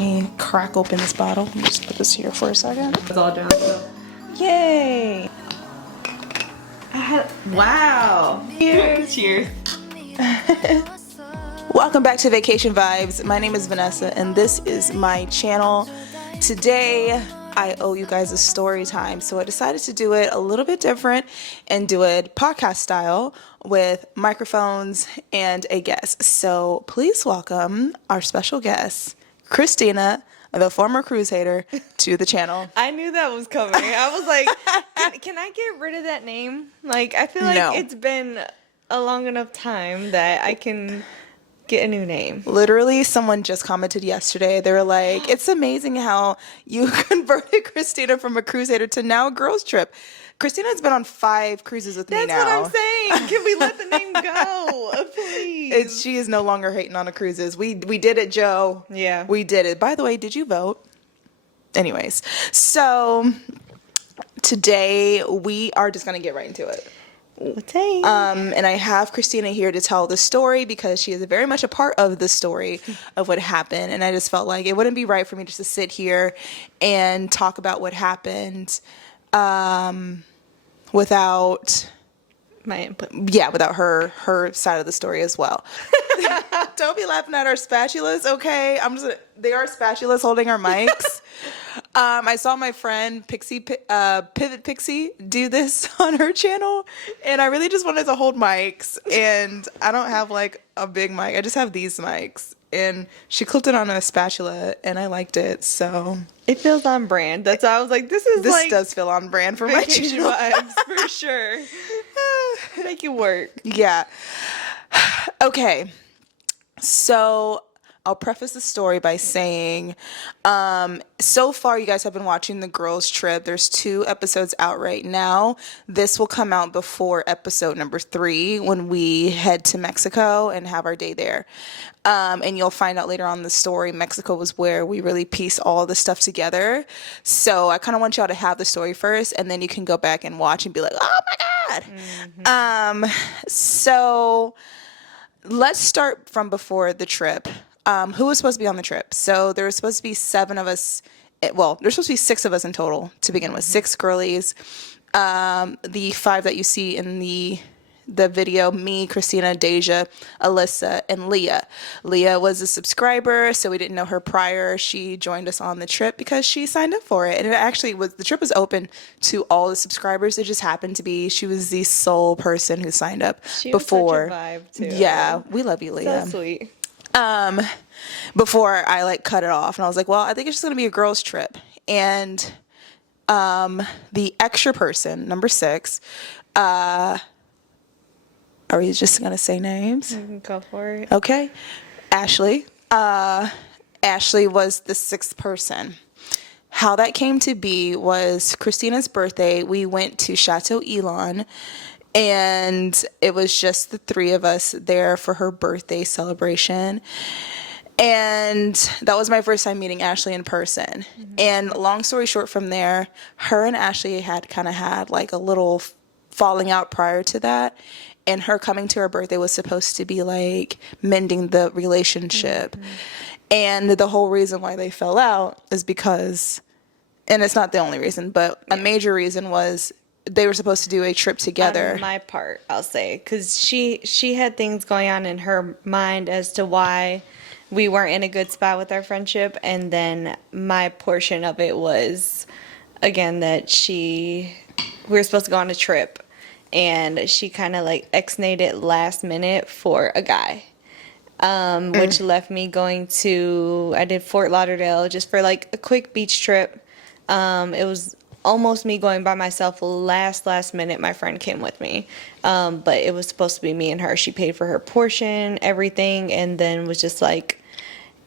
me crack open this bottle. Let me just put this here for a second. It's all down. Yay! Wow. Cheers. Cheers. Welcome back to Vacation Vibes. My name is Vanessa and this is my channel. Today I owe you guys a story time, so I decided to do it a little bit different and do it podcast style with microphones and a guest. So please welcome our special guest, Christina, the former cruise hater, to the channel. I knew that was coming. I was like, can I get rid of that name? Like, I feel like it's been a long enough time that I can get a new name. Literally, someone just commented yesterday. They were like, it's amazing how you converted Christina from a cruise hater to now a girls trip. Christina's been on 5 cruises with me now. That's what I'm saying. Can we let the name go? Please. She is no longer hating on the cruises. We did it, Joe. Yeah. We did it. By the way, did you vote? Anyways, so today we are just going to get right into it. Okay. And I have Christina here to tell the story because she is very much a part of the story of what happened. And I just felt like it wouldn't be right for me just to sit here and talk about what happened without my input. Yeah, without her side of the story as well. Don't be laughing at our spatulas, okay? They are spatulas holding our mics. I saw my friend Pivot Pixie do this on her channel, and I really just wanted to hold mics, and I don't have like a big mic. I just have these mics, and she clipped it on a spatula, and I liked it, so it feels on brand. That's why I was like, this like does feel on brand for my channel. Vibes for sure. Make it work. Yeah. Okay. So I'll preface the story by saying, so far you guys have been watching the girls trip. There's 2 episodes out right now. This will come out before episode number 3 when we head to Mexico and have our day there. And you'll find out later on in the story, Mexico was where we really piece all the stuff together. So I kind of want y'all to have the story first, and then you can go back and watch and be like, oh my God. Mm-hmm. So let's start from before the trip. Who was supposed to be on the trip? So there was supposed to be 7 of us. Well, there's supposed to be 6 of us in total to begin with. 6 girlies. The 5 that you see in the video, me, Christina, Deja, Alyssa, and Leah. Leah was a subscriber, so we didn't know her prior. She joined us on the trip because she signed up for it. And it actually was, the trip was open to all the subscribers. It just happened to be, she was the sole person who signed up before. Was such a vibe too. Yeah, we love you, Leah. So sweet. Before I like cut it off, and I was like, well, I think it's just going to be a girls trip. And the extra person, number 6, are we just going to say names? You can go for it. Okay. Ashley. Ashley was the 6th person. How that came to be was Christina's birthday. We went to Chateau Elon, and it was just the 3 of us there for her birthday celebration. And that was my first time meeting Ashley in person. Mm-hmm. And long story short from there, her and Ashley had kind of had like a little falling out prior to that. And her coming to her birthday was supposed to be like mending the relationship. Mm-hmm. And the whole reason why they fell out is because, and it's not the only reason, but a major reason was they were supposed to do a trip together. On my part, I'll say, because she had things going on in her mind as to why we weren't in a good spot with our friendship. And then my portion of it was, again, that we were supposed to go on a trip. And she kind of like ex-nayed it last minute for a guy, which left me I did Fort Lauderdale just for like a quick beach trip. It was almost me going by myself. Last minute, my friend came with me. But it was supposed to be me and her. She paid for her portion, everything, and then was just like,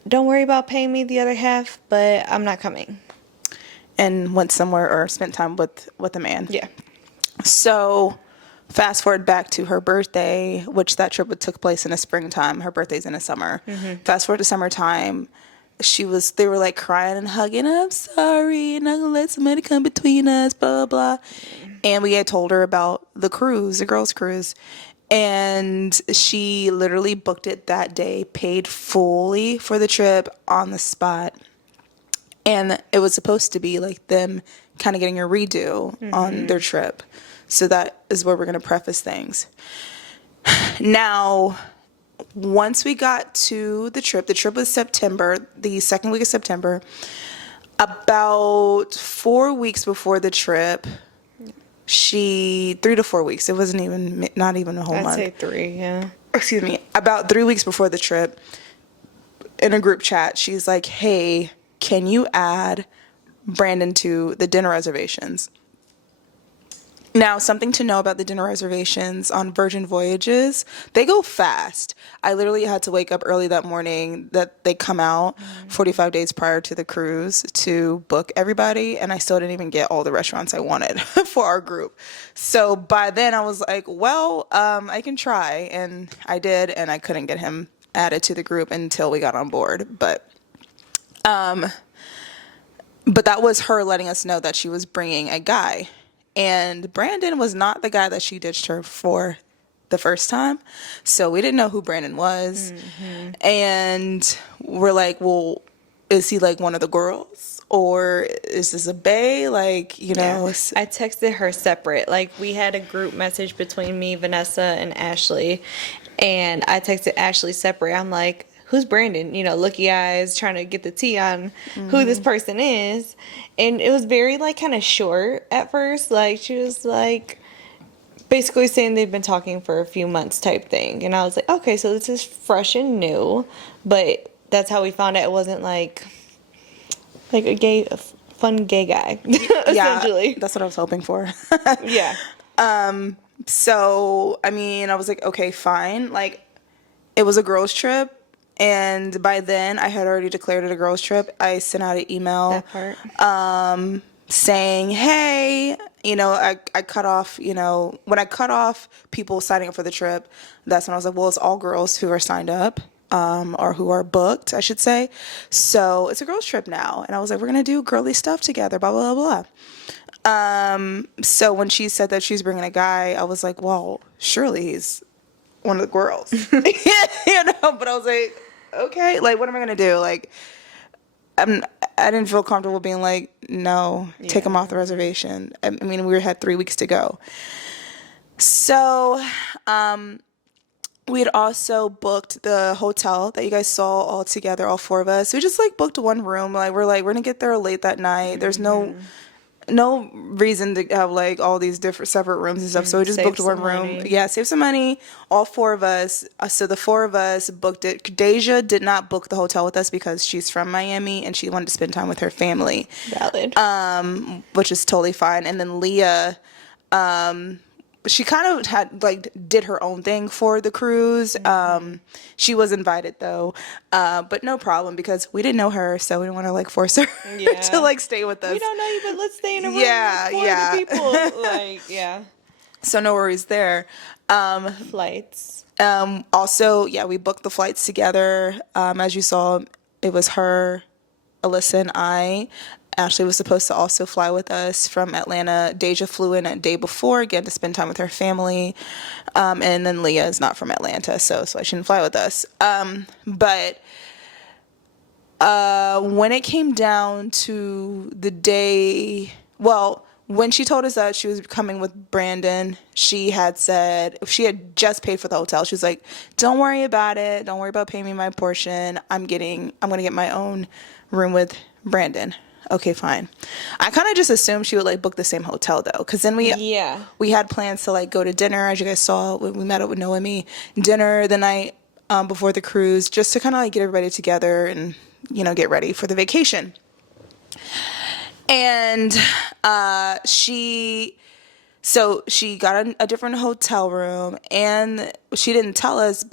don't worry about paying me the other half, but I'm not coming. And went somewhere or spent time with a man. Yeah. So fast forward back to her birthday, which that trip took place in the springtime. Her birthday's in the summer. Mm-hmm. Fast forward to summertime, they were like crying and hugging. I'm sorry, not gonna let somebody come between us, blah, blah, blah. And we had told her about the cruise, the girls' cruise. And she literally booked it that day, paid fully for the trip on the spot. And it was supposed to be like them kind of getting a redo on their trip. So that is where we're going to preface things. Now, once we got to the trip was September, the second week of September. About 4 weeks before the trip, 3 to 4 weeks. It wasn't even, not even a whole month. I'd say 3, yeah. Excuse me. About 3 weeks before the trip, in a group chat, she's like, hey, can you add Brandon to the dinner reservations? Now, something to know about the dinner reservations on Virgin Voyages, they go fast. I literally had to wake up early that morning that they come out 45 days prior to the cruise to book everybody, and I still didn't even get all the restaurants I wanted for our group. So by then I was like, well, I can try, and I did, and I couldn't get him added to the group until we got on board. But that was her letting us know that she was bringing a guy. And Brandon was not the guy that she ditched her for the first time. So we didn't know who Brandon was. And we're like, well, is he like one of the girls? Or is this a bae? Like, you know. Yeah. I texted her separate. Like, we had a group message between me, Vanessa, and Ashley. And I texted Ashley separate. I'm like, who's Brandon? You know, looky eyes, trying to get the tea on who this person is. And it was very, like, kind of short at first. Like, she was, like, basically saying they've been talking for a few months type thing. And I was like, okay, so this is fresh and new. But that's how we found out it wasn't, like a fun gay guy, essentially. Yeah, that's what I was hoping for. Yeah. So, I mean, I was like, okay, fine. Like, it was a girls' trip. And by then, I had already declared it a girls' trip. I sent out an email That part. saying, hey, you know, I cut off, you know, when I cut off people signing up for the trip, that's when I was like, well, it's all girls who are signed up, or who are booked, I should say. So it's a girls' trip now. And I was like, we're going to do girly stuff together, blah, blah, blah, blah. So when she said that she's bringing a guy, I was like, well, surely he's one of the girls. You know, but I was like, okay, like, what am I gonna do? Like, I didn't feel comfortable being like, no, take him off the reservation. I mean, we had 3 weeks to go. So, we had also booked the hotel that you guys saw all together, all 4 of us. We just like booked one room. Like, we're gonna get there late that night. There's no reason to have like all these different separate rooms and stuff. So we just booked one room. Money. Yeah, save some money. All 4 of us. So the 4 of us booked it. Deja did not book the hotel with us because she's from Miami and she wanted to spend time with her family. Valid. Which is totally fine. And then Leah, she kind of had like did her own thing for the cruise. She was invited though, but no problem because we didn't know her, so we didn't want to like force her to like stay with us. We don't know you, but let's stay in a room Yeah, with 4 other people. Like, yeah. So no worries there. Flights. Also, yeah, we booked the flights together. As you saw, it was her, Alyssa, and I. Ashley was supposed to also fly with us from Atlanta. Deja flew in a day before, again, to spend time with her family. And then Leah is not from Atlanta, so she didn't fly with us. But when it came down to the day, well, when she told us that she was coming with Brandon, she had said, she had just paid for the hotel. She was like, don't worry about it. Don't worry about paying me my portion. I'm going to get my own room with Brandon. Okay, fine. I kind of just assumed she would like book the same hotel though, because then we had plans to like go to dinner, as you guys saw. We met up with Noemi, dinner the night before the cruise, just to kind of like get everybody together and, you know, get ready for the vacation. And she got a different hotel room, and she didn't tell us.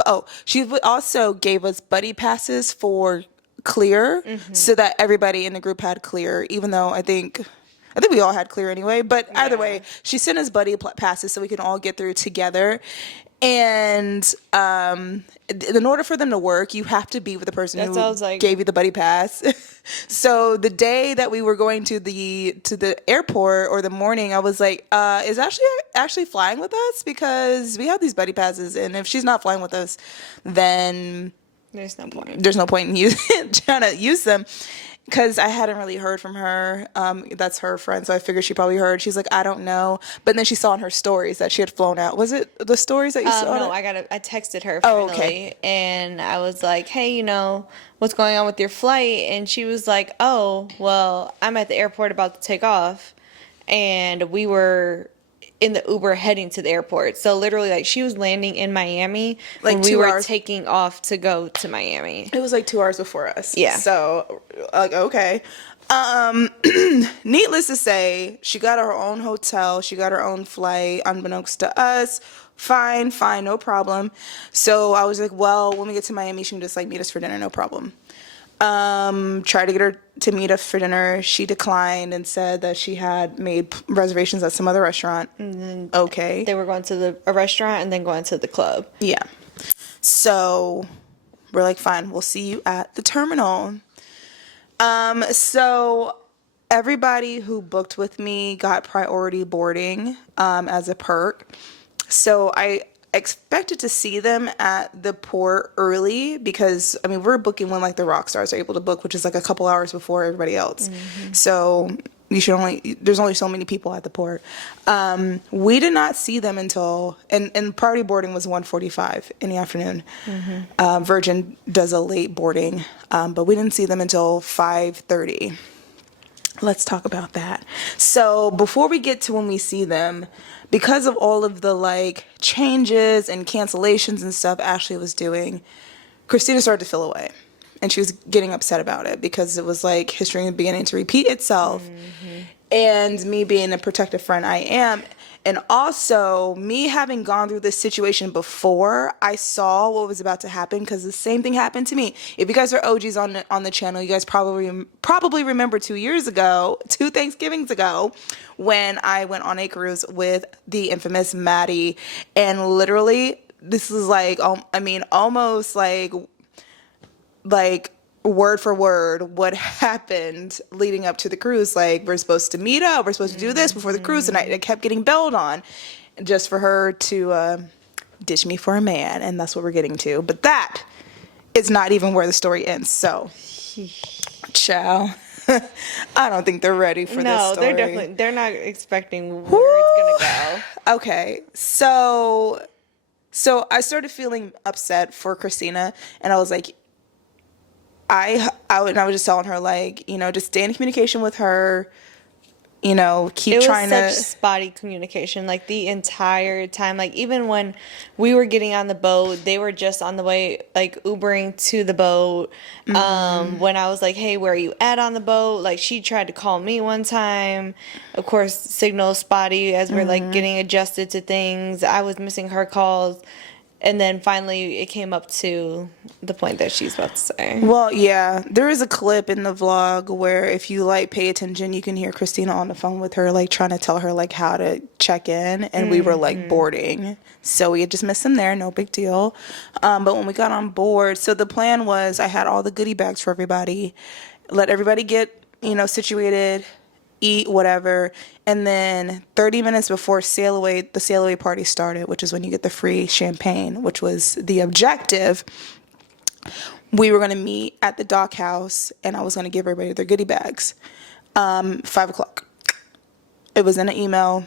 She also gave us buddy passes for Clear, so that everybody in the group had Clear, even though I think we all had Clear anyway, but either way, she sent us buddy passes so we can all get through together. And in order for them to work, you have to be with the person who gave you the buddy pass. So the day that we were going to the airport, or the morning, I was like, is Ashley actually flying with us? Because we have these buddy passes, and if she's not flying with us, then there's no point in trying to use them. because I hadn't really heard from her. That's her friend, so I figured she probably heard. She's like, I don't know. But then she saw in her stories that she had flown out. Was it the stories that you saw? No, I texted her Oh, finally, okay. and I was like, "Hey, what's going on with your flight?" And she was like, "Oh, well, I'm at the airport about to take off, and we were in the Uber heading to the airport. So literally, like, she was landing in Miami Like when we 2 were hours. taking off to go to Miami." It was like 2 hours before us. Yeah. So, like, okay. Needless to say, she got her own hotel. She got her own flight, unbeknownst to us. Fine, no problem. So I was like, well, when we get to Miami, she can just like meet us for dinner, no problem. Tried to get her to meet us for dinner. She declined and said that she had made reservations at some other restaurant. Okay. They were going to a restaurant and then going to the club. Yeah. So we're like, fine, we'll see you at the terminal. So everybody who booked with me got priority boarding as a perk. So I expected to see them at the port early because, I mean, we're booking when like the rock stars are able to book, which is like a couple hours before everybody else. So there's only so many people at the port. We did not see them until, and priority boarding was 1:45 in the afternoon. Virgin does a late boarding, but we didn't see them until 5:30. Let's talk about that. So before we get to when we see them, because of all of the like changes and cancellations and stuff Ashley was doing, Christina started to feel away. And she was getting upset about it because it was like history beginning to repeat itself. And me being a protective friend I am, and also me having gone through this situation before, I saw what was about to happen because the same thing happened to me. If you guys are OGs on the channel, you guys probably remember 2 Thanksgivings ago, when I went on a cruise with the infamous Maddie, and literally this is like, almost like word for word what happened leading up to the cruise. Like, we're supposed to meet up, we're supposed to do this before the cruise, and I kept getting bailed on just for her to ditch me for a man, and that's what we're getting to. But that is not even where the story ends. So ciao. I don't think they're ready for this story. They're not expecting where it's gonna go. Okay, so I started feeling upset for Christina, and I was like, I was just telling her, like, just stay in communication with her, keep trying to. It was such spotty communication, like, the entire time. Like, even when we were getting on the boat, they were just on the way, like, Ubering to the boat. When I was like, hey, where are you at on the boat? Like, she tried to call me one time. Of course, signal spotty as we're, like, getting adjusted to things. I was missing her calls. And then finally it came up to the point that she's about to say. Well, yeah, there is a clip in the vlog where if you like pay attention, you can hear Christina on the phone with her, like trying to tell her like how to check in, and we were like boarding. So we had just missed them there, no big deal. But when we got on board, so the plan was I had all the goodie bags for everybody, let everybody get, situated, eat, whatever. And then 30 minutes before the sail away party started, which is when you get the free champagne, which was the objective, we were going to meet at the dock house, and I was going to give everybody their goodie bags. 5:00. It was in an email.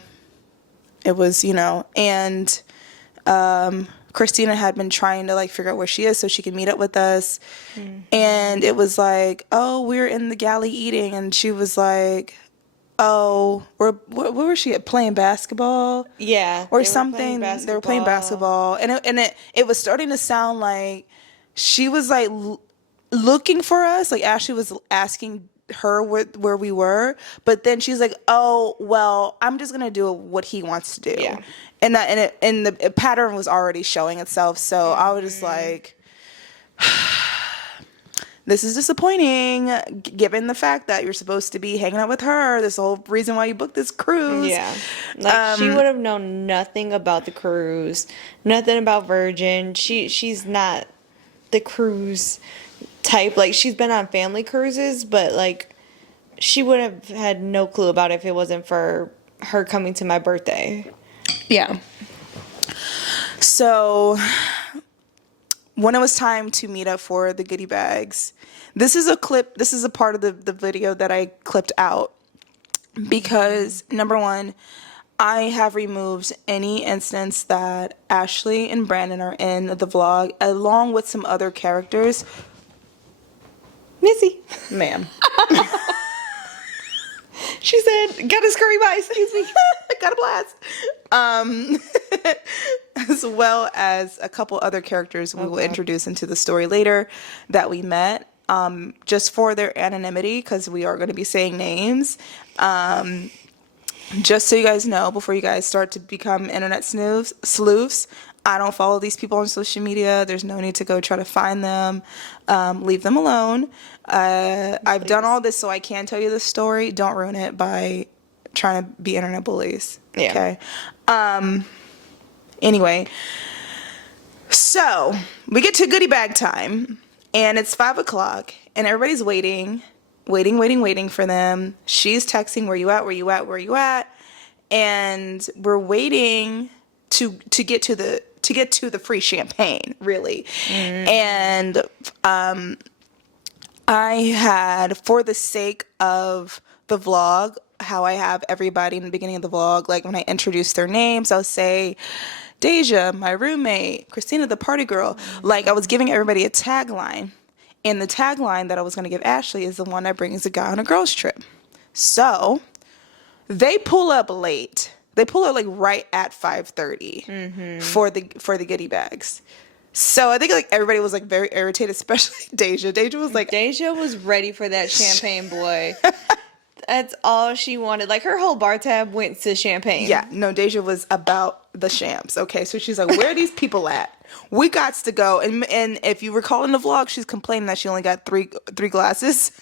It was, and Christina had been trying to like figure out where she is so she could meet up with us. And it was like, oh, we're in the galley eating. And she was like, oh, where was she at, playing basketball? Yeah. Or something. They were playing basketball. And it was starting to sound like she was like looking for us. Like Ashley was asking her where we were. But then she's like, oh, well, I'm just going to do what he wants to do. Yeah. And the pattern was already showing itself. So I was just like, this is disappointing, given the fact that you're supposed to be hanging out with her. This whole reason why you booked this cruise. Yeah. Like, she would have known nothing about the cruise, nothing about Virgin. She's not the cruise type. Like, she's been on family cruises, but, like, she would have had no clue about it if it wasn't for her coming to my birthday. Yeah. So when it was time to meet up for the goodie bags, this is a clip, this is a part of the video that I clipped out because, number one, I have removed any instance that Ashley and Brandon are in the vlog, along with some other characters. Missy. Ma'am. She said, got a scurry by, excuse me. Got a blast. As well as a couple other characters we will introduce into the story later that we met, just for their anonymity, because we are going to be saying names. Just so you guys know, before you guys start to become internet sleuths, I don't follow these people on social media. There's no need to go try to find them. Leave them alone. I've done all this so I can tell you the story. Don't ruin it by trying to be internet bullies. Yeah. Okay. Anyway, so we get to goodie bag time, and it's 5:00, and everybody's waiting for them. She's texting, where you at? And we're waiting to get to the free champagne, really. And I had, for the sake of the vlog, how I have everybody in the beginning of the vlog, like when I introduce their names, I'll say Deja, my roommate, Christina, the party girl. Like, I was giving everybody a tagline. And the tagline that I was going to give Ashley is the one that brings a guy on a girls trip. So they pull up late. They pull up like right at 5:30 for the goodie bags. So I think like everybody was like very irritated, especially Deja. Deja was ready for that champagne, boy. That's all she wanted. Like, her whole bar tab went to champagne. Yeah, no, Deja was about the shams. Okay, so she's like, where are these people at? We got to go. And if you recall in the vlog, she's complaining that she only got three glasses.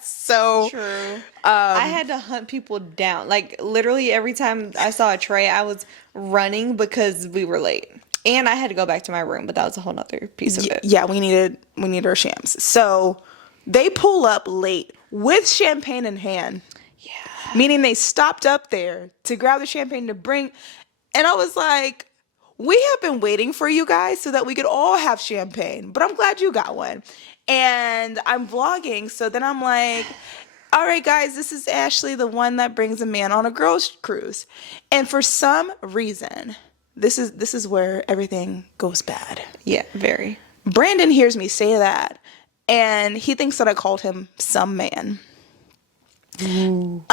So true. I had to hunt people down. Like, literally every time I saw a tray, I was running because we were late. And I had to go back to my room, but that was a whole nother piece of it. Yeah, we needed our shams. So they pull up late with champagne in hand. Yeah. Meaning they stopped up there to grab the champagne to bring. And I was like, we have been waiting for you guys so that we could all have champagne. But I'm glad you got one. And I'm vlogging. So then I'm like, all right, guys, this is Ashley, the one that brings a man on a girls cruise. And for some reason, this is where everything goes bad. Yeah, very. Brandon hears me say that, and he thinks that I called him some man. Ooh.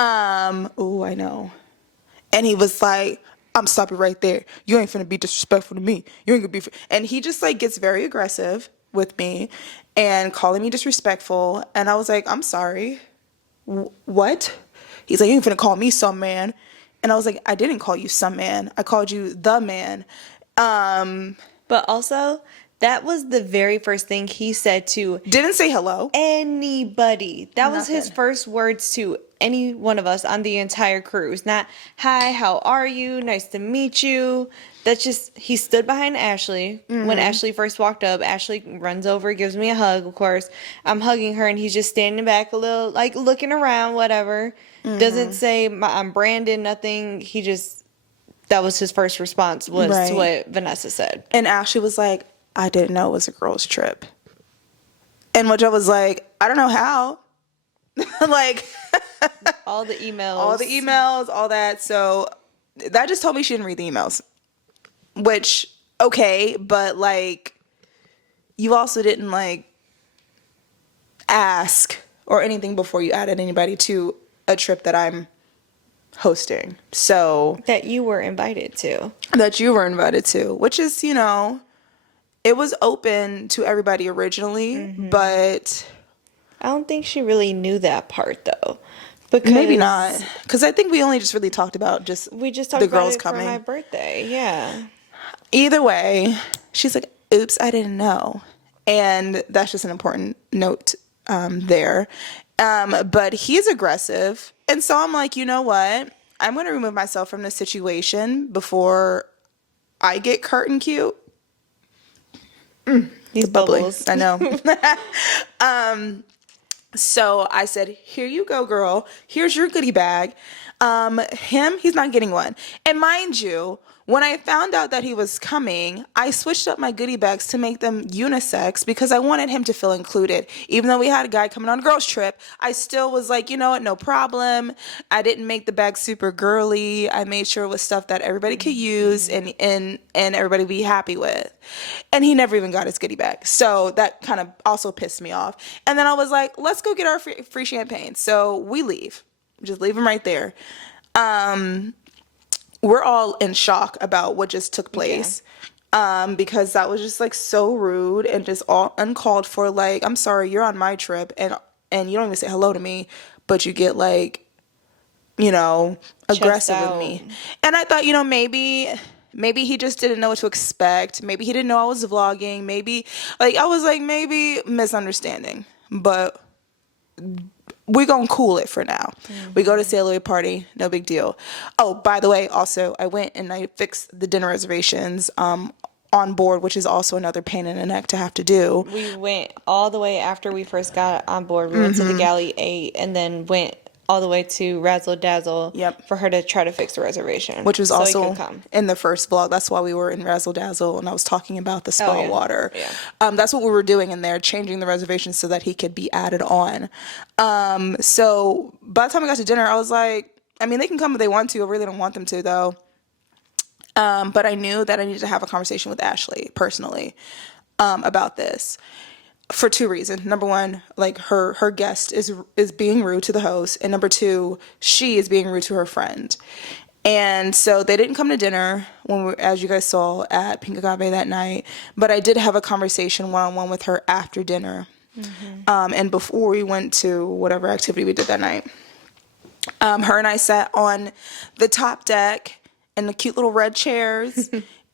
Ooh, I know. And he was like, I'm stopping right there. You ain't finna be disrespectful to me. You ain't gonna be. And he just like gets very aggressive with me and calling me disrespectful. And I was like, I'm sorry. What? He's like, you ain't finna call me some man. And I was like, I didn't call you some man. I called you the man. But also, that was the very first thing he said to... Didn't say hello. Anybody. That was his first words to any one of us on the entire cruise. Not, hi, how are you? Nice to meet you. That's just... He stood behind Ashley. When Ashley first walked up, Ashley runs over, gives me a hug, of course. I'm hugging her, and he's just standing back a little, like, looking around, whatever. Doesn't say, I'm Brandon, nothing. He just... That was his first response, was to what Vanessa said. And Ashley was like, I didn't know it was a girls' trip. And which I was like, I don't know how. Like, all the emails, all that. So that just told me she didn't read the emails. Which, okay, but like, you also didn't like ask or anything before you added anybody to a trip that I'm hosting. So that you were invited to, which is, you know, it was open to everybody originally, but I don't think she really knew that part though. Because maybe not, because I think we only just really talked about we just talked the about girls it coming for my birthday. Yeah. Either way, she's like, "Oops, I didn't know," and that's just an important note there. But he's aggressive, and so I'm like, you know what? I'm going to remove myself from this situation before I get curtain cute. These bubbles. I know. So I said, here you go, girl. Here's your goodie bag. He's not getting one. And mind you, When I found out that he was coming, I switched up my goodie bags to make them unisex because I wanted him to feel included. Even though we had a guy coming on a girls trip, I still was like, you know what, no problem. I didn't make the bag super girly. I made sure it was stuff that everybody could use and everybody be happy with. And he never even got his goodie bag. So that kind of also pissed me off. And then I was like, let's go get our free champagne. So we leave. Just leave him right there. We're all in shock about what just took place. Because that was just like so rude and just all uncalled for. Like, I'm sorry, you're on my trip and you don't even say hello to me, but you get like, you know, aggressive with me. And I thought, you know, maybe he just didn't know what to expect. Maybe he didn't know I was vlogging. Maybe maybe misunderstanding. But we're gonna cool it for now. We go to Sailor party, no big deal. Oh, by the way, also I went and I fixed the dinner reservations on board, which is also another pain in the neck to have to do. We went all the way after we first got on board. We went to the galley, ate, and then went all the way to Razzle Dazzle for her to try to fix the reservation. Which was also in the first vlog. That's why we were in Razzle Dazzle and I was talking about the spa water. Yeah. That's what we were doing in there, changing the reservation so that he could be added on. So by the time we got to dinner, I was like, I mean, they can come if they want to. I really don't want them to, though. But I knew that I needed to have a conversation with Ashley personally about this. For two reasons. Number one, like her guest is being rude to the host, and number two, she is being rude to her friend. And so they didn't come to dinner as you guys saw at Pink Agave that night, but I did have a conversation one-on-one with her after dinner, and before we went to whatever activity we did that night. Her and I sat on the top deck in the cute little red chairs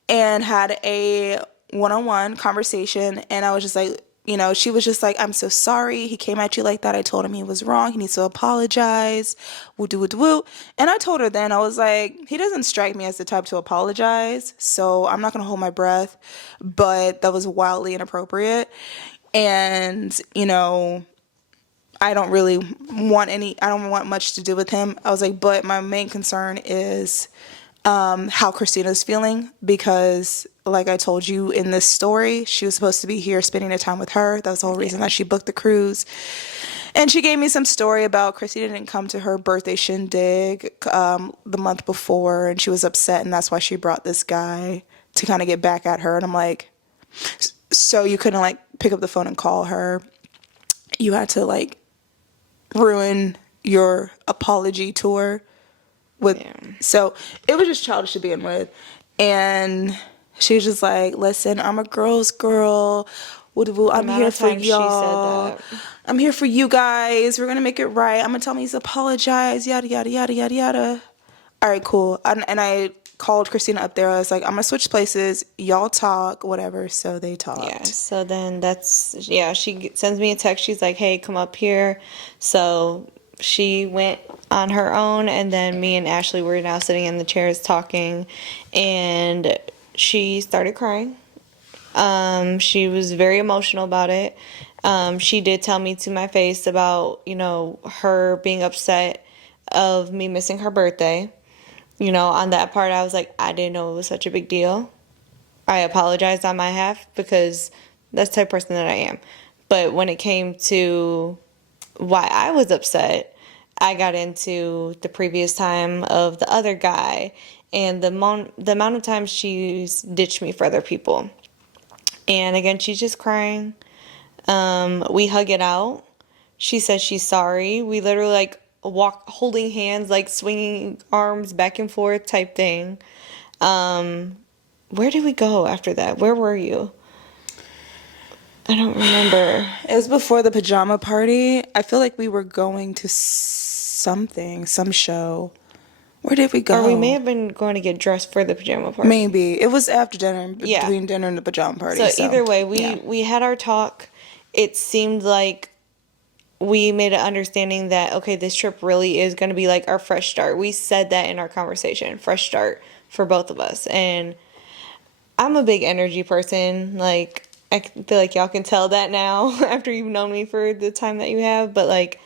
and had a one-on-one conversation, and I was just like, you know, she was just like, I'm so sorry. He came at you like that. I told him he was wrong. He needs to apologize. Woo doo woo doo woo. And I told her then, I was like, he doesn't strike me as the type to apologize. So I'm not going to hold my breath. But that was wildly inappropriate. And, you know, I don't want much to do with him. I was like, but my main concern is how Christina's feeling, because like I told you in this story, she was supposed to be here spending a time with her. That was the whole reason that she booked the cruise. And she gave me some story about Christina didn't come to her birthday shindig the month before, and she was upset, and that's why she brought this guy to kind of get back at her. And I'm like, so you couldn't like pick up the phone and call her. You had to like ruin your apology tour. So it was just childish to begin with. And she was just like, listen, I'm a girl's girl. I'm here for y'all. I'm here for you guys. We're going to make it right. I'm going to tell him he's apologized, yada, yada, yada, yada, yada. All right, cool. And I called Christina up there. I was like, I'm going to switch places. Y'all talk, whatever. So they talked. Yeah, so then she sends me a text. She's like, hey, come up here. So she went on her own, and then me and Ashley were now sitting in the chairs talking, and she started crying. She was very emotional about it. She did tell me to my face about, you know, her being upset of me missing her birthday. You know, on that part, I was like, I didn't know it was such a big deal. I apologized on my behalf because that's the type of person that I am. But when it came to why I was upset, I got into the previous time of the other guy and the amount of times she's ditched me for other people. And again, she's just crying. We hug it out. She says she's sorry. We literally like walk holding hands, like swinging arms back and forth type thing. Where did we go after that? Where were you? I don't remember. It was before the pajama party. I feel like we were going to some show. Where did we go? Or we may have been going to get dressed for the pajama party. Maybe. It was after dinner, between dinner and the pajama party. So either way, we had our talk. It seemed like we made an understanding that, okay, this trip really is going to be like our fresh start. We said that in our conversation, fresh start for both of us. And I'm a big energy person. Like, I feel like y'all can tell that now after you've known me for the time that you have. But, like,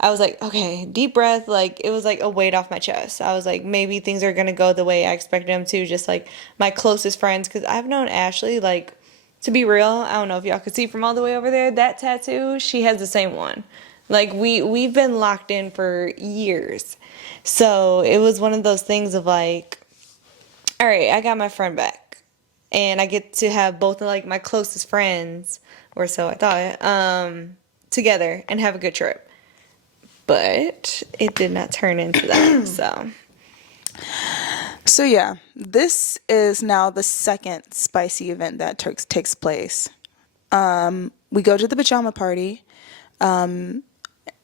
I was like, okay, deep breath. Like, it was like a weight off my chest. I was like, maybe things are going to go the way I expected them to. Just like my closest friends. Because I've known Ashley, like, to be real, I don't know if y'all could see from all the way over there, that tattoo, she has the same one. Like, we've been locked in for years. So it was one of those things of like, all right, I got my friend back. And I get to have both of like my closest friends, or so I thought, together and have a good trip. But it did not turn into that. So yeah, this is now the second spicy event that takes place. We go to the pajama party. In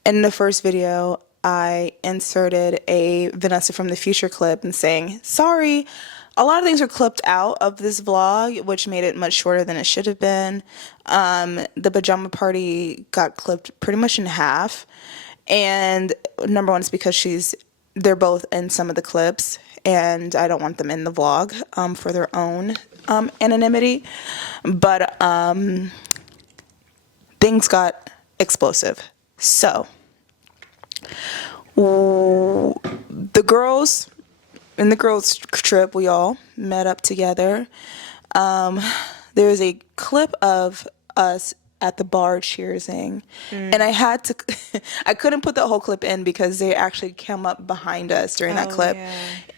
the first video, I inserted a Vanessa from the Future clip and saying, sorry, a lot of things were clipped out of this vlog, which made it much shorter than it should have been. The pajama party got clipped pretty much in half. And number one is because they're both in some of the clips, and I don't want them in the vlog for their own anonymity. But things got explosive. So, the girls, in the girls trip, we all met up together. There's a clip of us at the bar cheersing, and I couldn't put the whole clip in because they actually came up behind us during that clip. Yeah.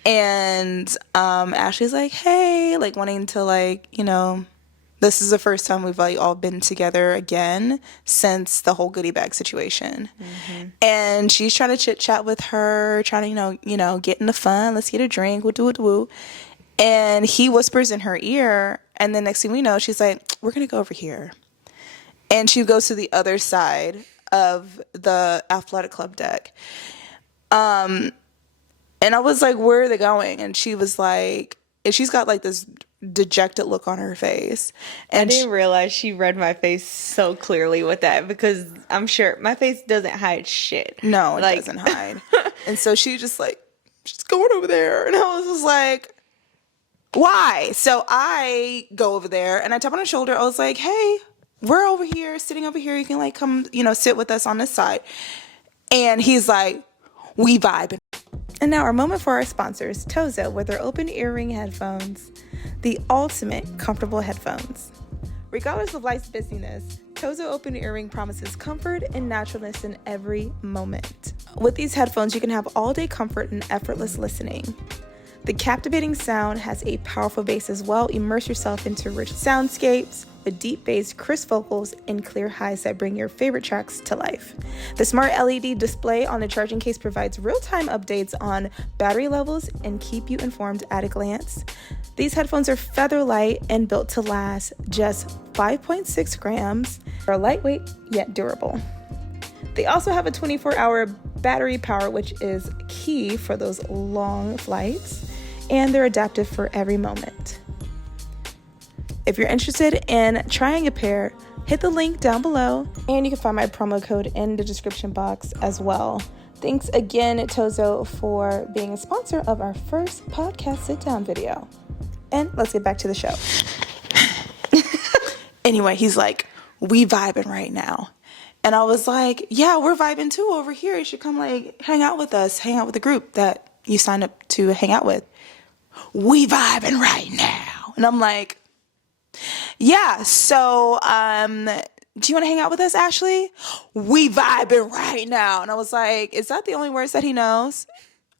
And Ashley's like, hey, like wanting to like, this is the first time we've like all been together again since the whole goodie bag situation. Mm-hmm. And she's trying to chit chat with her, trying to, get in the fun. Let's get a drink. Woo. And he whispers in her ear. And then next thing we know, she's like, we're going to go over here. And she goes to the other side of the athletic club deck. And I was like, where are they going? And she was like, and she's got like this dejected look on her face. And I didn't realize she read my face so clearly with that, because I'm sure my face doesn't hide shit. No, it doesn't hide. And so she's going over there. And I was just like, why? So I go over there and I tap on her shoulder. I was like, hey, we're over here, sitting over here. You can like come, sit with us on this side. And he's like, we vibe. And now our moment for our sponsors, Tozo, with their open earring headphones, the ultimate comfortable headphones. Regardless of life's busyness, Tozo open earring promises comfort and naturalness in every moment. With these headphones, you can have all-day comfort and effortless listening. The captivating sound has a powerful bass as well. Immerse yourself into rich soundscapes with deep bass, crisp vocals, and clear highs that bring your favorite tracks to life. The smart LED display on the charging case provides real-time updates on battery levels and keep you informed at a glance. These headphones are feather light and built to last just 5.6 grams. They're lightweight yet durable. They also have a 24-hour battery power, which is key for those long flights, and they're adaptive for every moment. If you're interested in trying a pair, hit the link down below, and you can find my promo code in the description box as well. Thanks again, Tozo, for being a sponsor of our first podcast sit-down video. And let's get back to the show. Anyway, he's like, we vibing right now. And I was like, yeah, we're vibing too over here. You should come like hang out with us, hang out with the group that you signed up to hang out with. We vibing right now. And I'm like, yeah, so do you want to hang out with us, Ashley? We vibing right now. And I was like, is that the only words that he knows?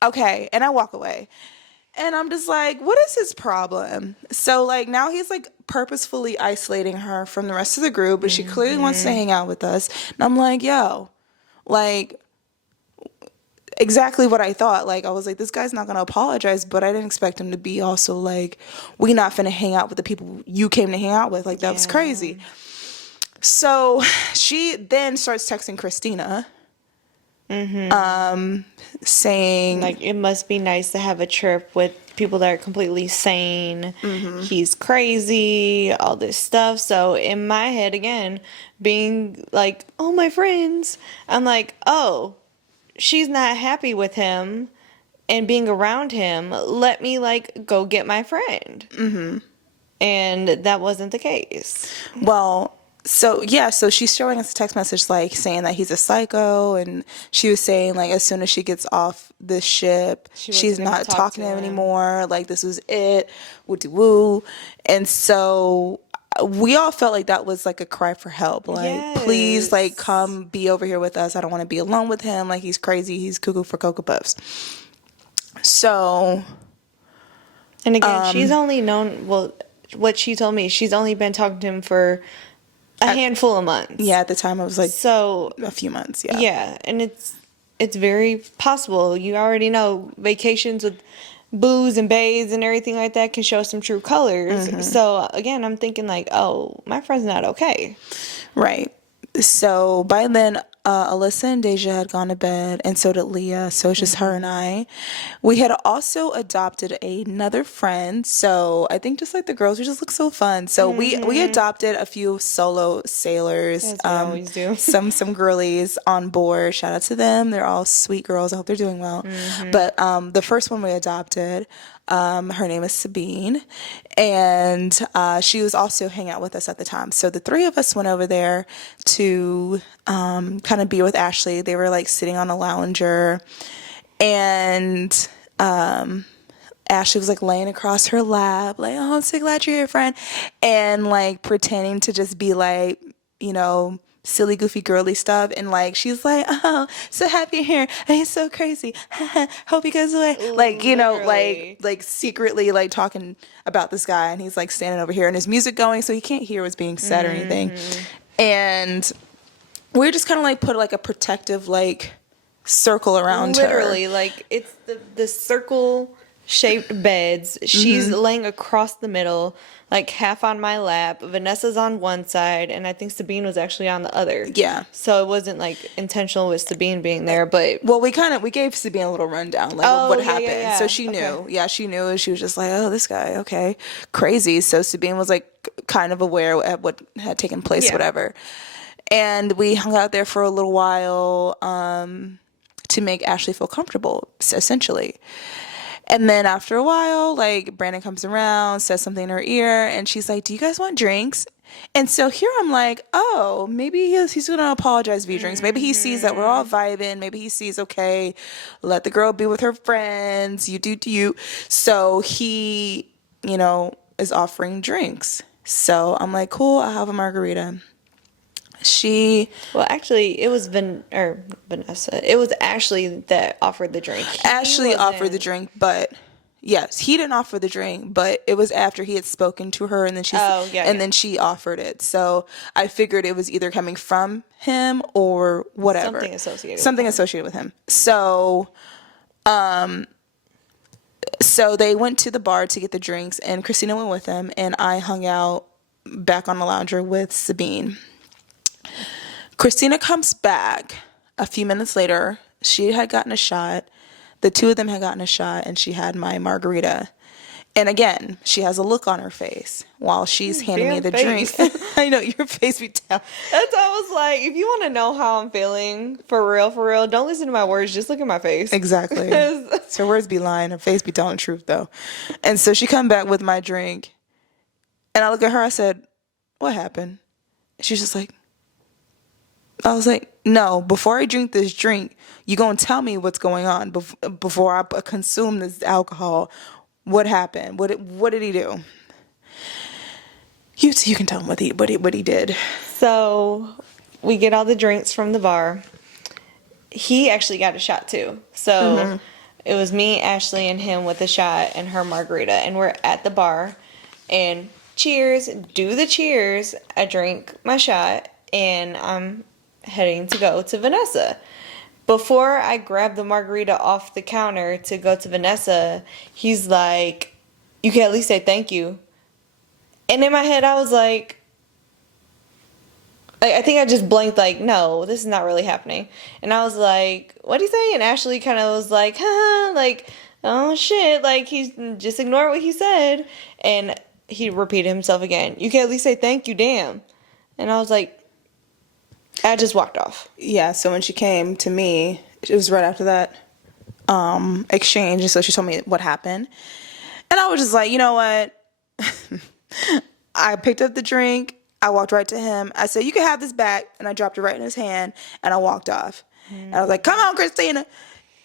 Okay. And I walk away. And I'm just like, what is his problem? So like now he's like purposefully isolating her from the rest of the group, but she clearly wants to hang out with us. And I'm like, yo, like exactly what I thought. Like I was like, this guy's not going to apologize, but I didn't expect him to be also like, we not finna hang out with the people you came to hang out with. Like that was crazy. So she then starts texting Christina. Saying like, it must be nice to have a trip with people that are completely sane. He's crazy, all this stuff. So in my head, again, being like, oh, my friends, I'm like, oh, she's not happy with him and being around him. Let me like go get my friend. And that wasn't the case. Well, So yeah, so she's showing us a text message like saying that he's a psycho, and she was saying like as soon as she gets off the ship, She she's wasn't gonna not talk talking to to him him. anymore. Like this was it, woo de woo, and so we all felt like that was like a cry for help. Like please, like Yes. come be over here with us. I don't want to be alone with him. Like he's crazy. He's cuckoo for cocoa puffs. So And again, she's only known, well, what she told me, she's only been talking to him for a handful of months. yeah, at the time I was like So, a few months. Yeah. yeah, and it's very possible. You already know vacations with booze and babes and everything like that can show some true colors. So, again, I'm thinking like, oh, my friend's not okay. Right. So by then, Alyssa and Deja had gone to bed, and so did Leah. So it's just her and I. We had also adopted another friend. So I think just like the girls, we just look so fun. So we adopted a few solo sailors, As we always do. some girlies on board. Shout out to them. They're all sweet girls. I hope they're doing well. But the first one we adopted, her name is Sabine, and she was also hanging out with us at the time. So the three of us went over there to kind of be with Ashley. They were like sitting on a lounger, and Ashley was like laying across her lap, like, "Oh, I'm so glad you're here, friend," and like pretending to just be like, you know, silly, goofy, girly stuff. And like, she's like, "Oh, so happy you're here. And he's so crazy. Hope he goes away." Like, you know, Literally. like secretly like talking about this guy. And he's like standing over here and his music going, so he can't hear what's being said or anything. And we're just kind of like put like a protective like circle around her. Literally, like it's the circle shaped beds. She's laying across the middle, like half on my lap. Vanessa's on one side, and I think Sabine was actually on the other. Yeah. So it wasn't like intentional with Sabine being there, but Well, we gave Sabine a little rundown, like oh what yeah, happened. yeah, So yeah. she Okay. knew. Yeah, she knew. She was just like, "Oh, this guy, okay, crazy." So Sabine was like kind of aware at what had taken place, Yeah. whatever. And we hung out there for a little while to make Ashley feel comfortable, essentially. And then after a while, like Brandon comes around, says something in her ear, and she's like, "Do you guys want drinks?" And so here I'm like, oh, maybe he's gonna apologize for drinks. Maybe he sees that we're all vibing. Maybe he sees, okay, let the girl be with her friends. You do you. So he, you know, is offering drinks. So I'm like, cool, I'll have a margarita. She Well, actually, it was Vanessa. It was Ashley that offered the drink. Ashley offered the wasn't- drink, but yes, he didn't offer the drink, but it was after he had spoken to her, and then Oh, yeah, yeah. then she offered it. So I figured it was either coming from him or whatever, Something associated with something him. associated with him. So so they went to the bar to get the drinks, and Christina went with them, and I hung out back on the lounger with Sabine. Christina comes back a few minutes later. She had gotten a shot. The two of them had gotten a shot, and she had my margarita. And again, she has a look on her face while she's handing me Damn the face. drink. I know, your face be telling. That's why I was like, if you want to know how I'm feeling, for real, don't listen to my words. Just look at my face. Exactly. So words be lying, her face be telling the truth, though. And so she come back with my drink, and I look at her, I said, "What happened?" She's just like, I was like, "No, before I drink this drink, you gonna tell me what's going on before I consume this alcohol. What happened? What did he do?" You can tell him what he did. So we get all the drinks from the bar. He actually got a shot too. So it was me, Ashley, and him with a shot and her margarita. And we're at the bar. And cheers, do the cheers. I drink my shot and I'm heading to go to Vanessa. Before I grab the margarita off the counter to go to Vanessa, he's like, "You can at least say thank you." And in my head, I was like, I think I just blanked, like, no, this is not really happening. And I was like, what'd he say? And Ashley kind of was like, huh, like, oh shit, like, he's just ignore what he said. And he repeated himself again. "You can at least say thank you, damn." And I was like, I just walked off. Yeah. So when she came to me, it was right after that exchange, and so she told me what happened, and I was just like, you know what? I picked up the drink. I walked right to him. I said, you can have this back. And I dropped it right in his hand. And I walked off. And I was like, come on, Christina.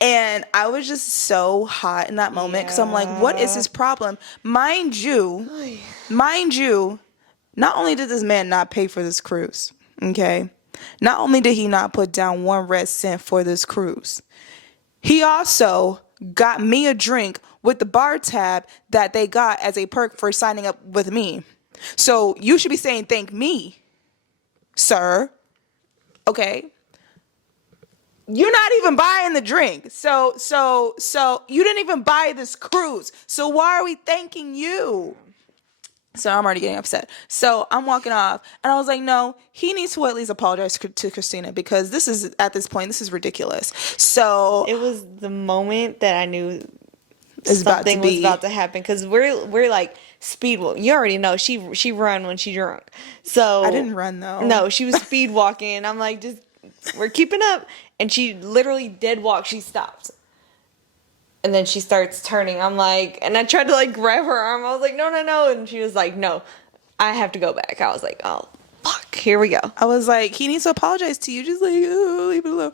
And I was just so hot in that moment. Because I'm like, what is his problem? Mind you, not only did this man not pay for this cruise, okay? Not only did he not put down one red cent for this cruise, he also got me a drink with the bar tab that they got as a perk for signing up with me. So you should be saying thank me, sir. Okay? You're not even buying the drink. So you didn't even buy this cruise. So why are we thanking you? So I'm already getting upset. So I'm walking off, and I was like, no, he needs to at least apologize to Christina, because this is, at this point, this is ridiculous. So It was the moment that I knew it's something was about to happen, because we're like speed walk. You already know she run when she drunk. So I didn't run though. No, she was speed walking. I'm like, just we're keeping up, and she literally did walk. She stopped. And then she starts turning. I'm like, and I tried to like grab her arm. I was like, no. And she was like, no, I have to go back. I was like, oh, fuck, here we go. I was like, he needs to apologize to you. Just like, oh, leave it alone.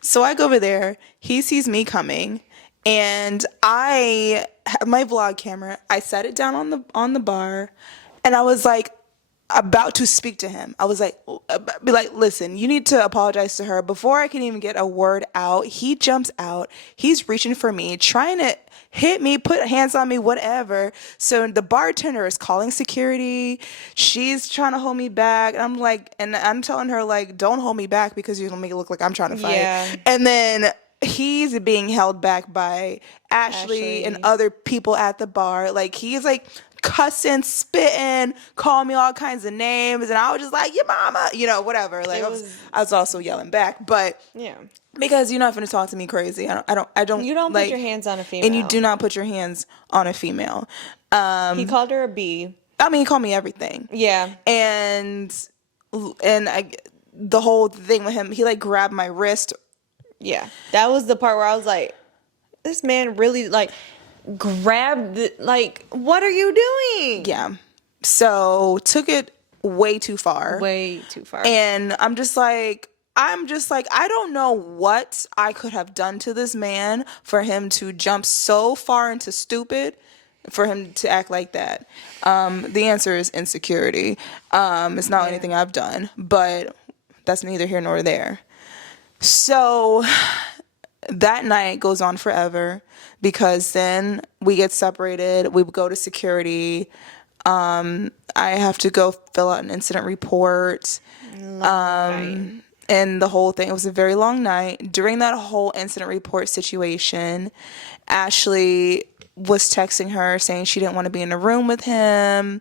So I go over there. He sees me coming, and I have my vlog camera. I set it down on the bar, and I was like, about to speak to him. I was like, be like, listen, you need to apologize to her. Before I can even get a word out, he jumps out. He's reaching for me, trying to hit me, put hands on me, whatever. So the bartender is calling security. She's trying to hold me back. And I'm like, and I'm telling her, like, don't hold me back because you're going to make it look like I'm trying to fight. Yeah. And then he's being held back by Ashley and other people at the bar. Like, he's like cussing, spitting, calling me all kinds of names, and I was just like, your mama, whatever. Like, I was also yelling back, but yeah, because you're not going to talk to me crazy. I don't. You don't like, put your hands on a female, and you do not put your hands on a female. He called her a B. I mean, he called me everything. Yeah, and the whole thing with him, he like grabbed my wrist. Yeah, that was the part where I was like, this man really like grabbed like, what are you doing? Yeah. So took it way too far. And I'm just like, I don't know what I could have done to this man for him to jump so far into stupid, for him to act like that. The answer is insecurity. It's not anything I've done, but that's neither here nor there. So that night goes on forever, because then we get separated. We go to security. I have to go fill out an incident report. And the whole thing, it was a very long night. During that whole incident report situation, Ashley was texting her saying she didn't want to be in a room with him.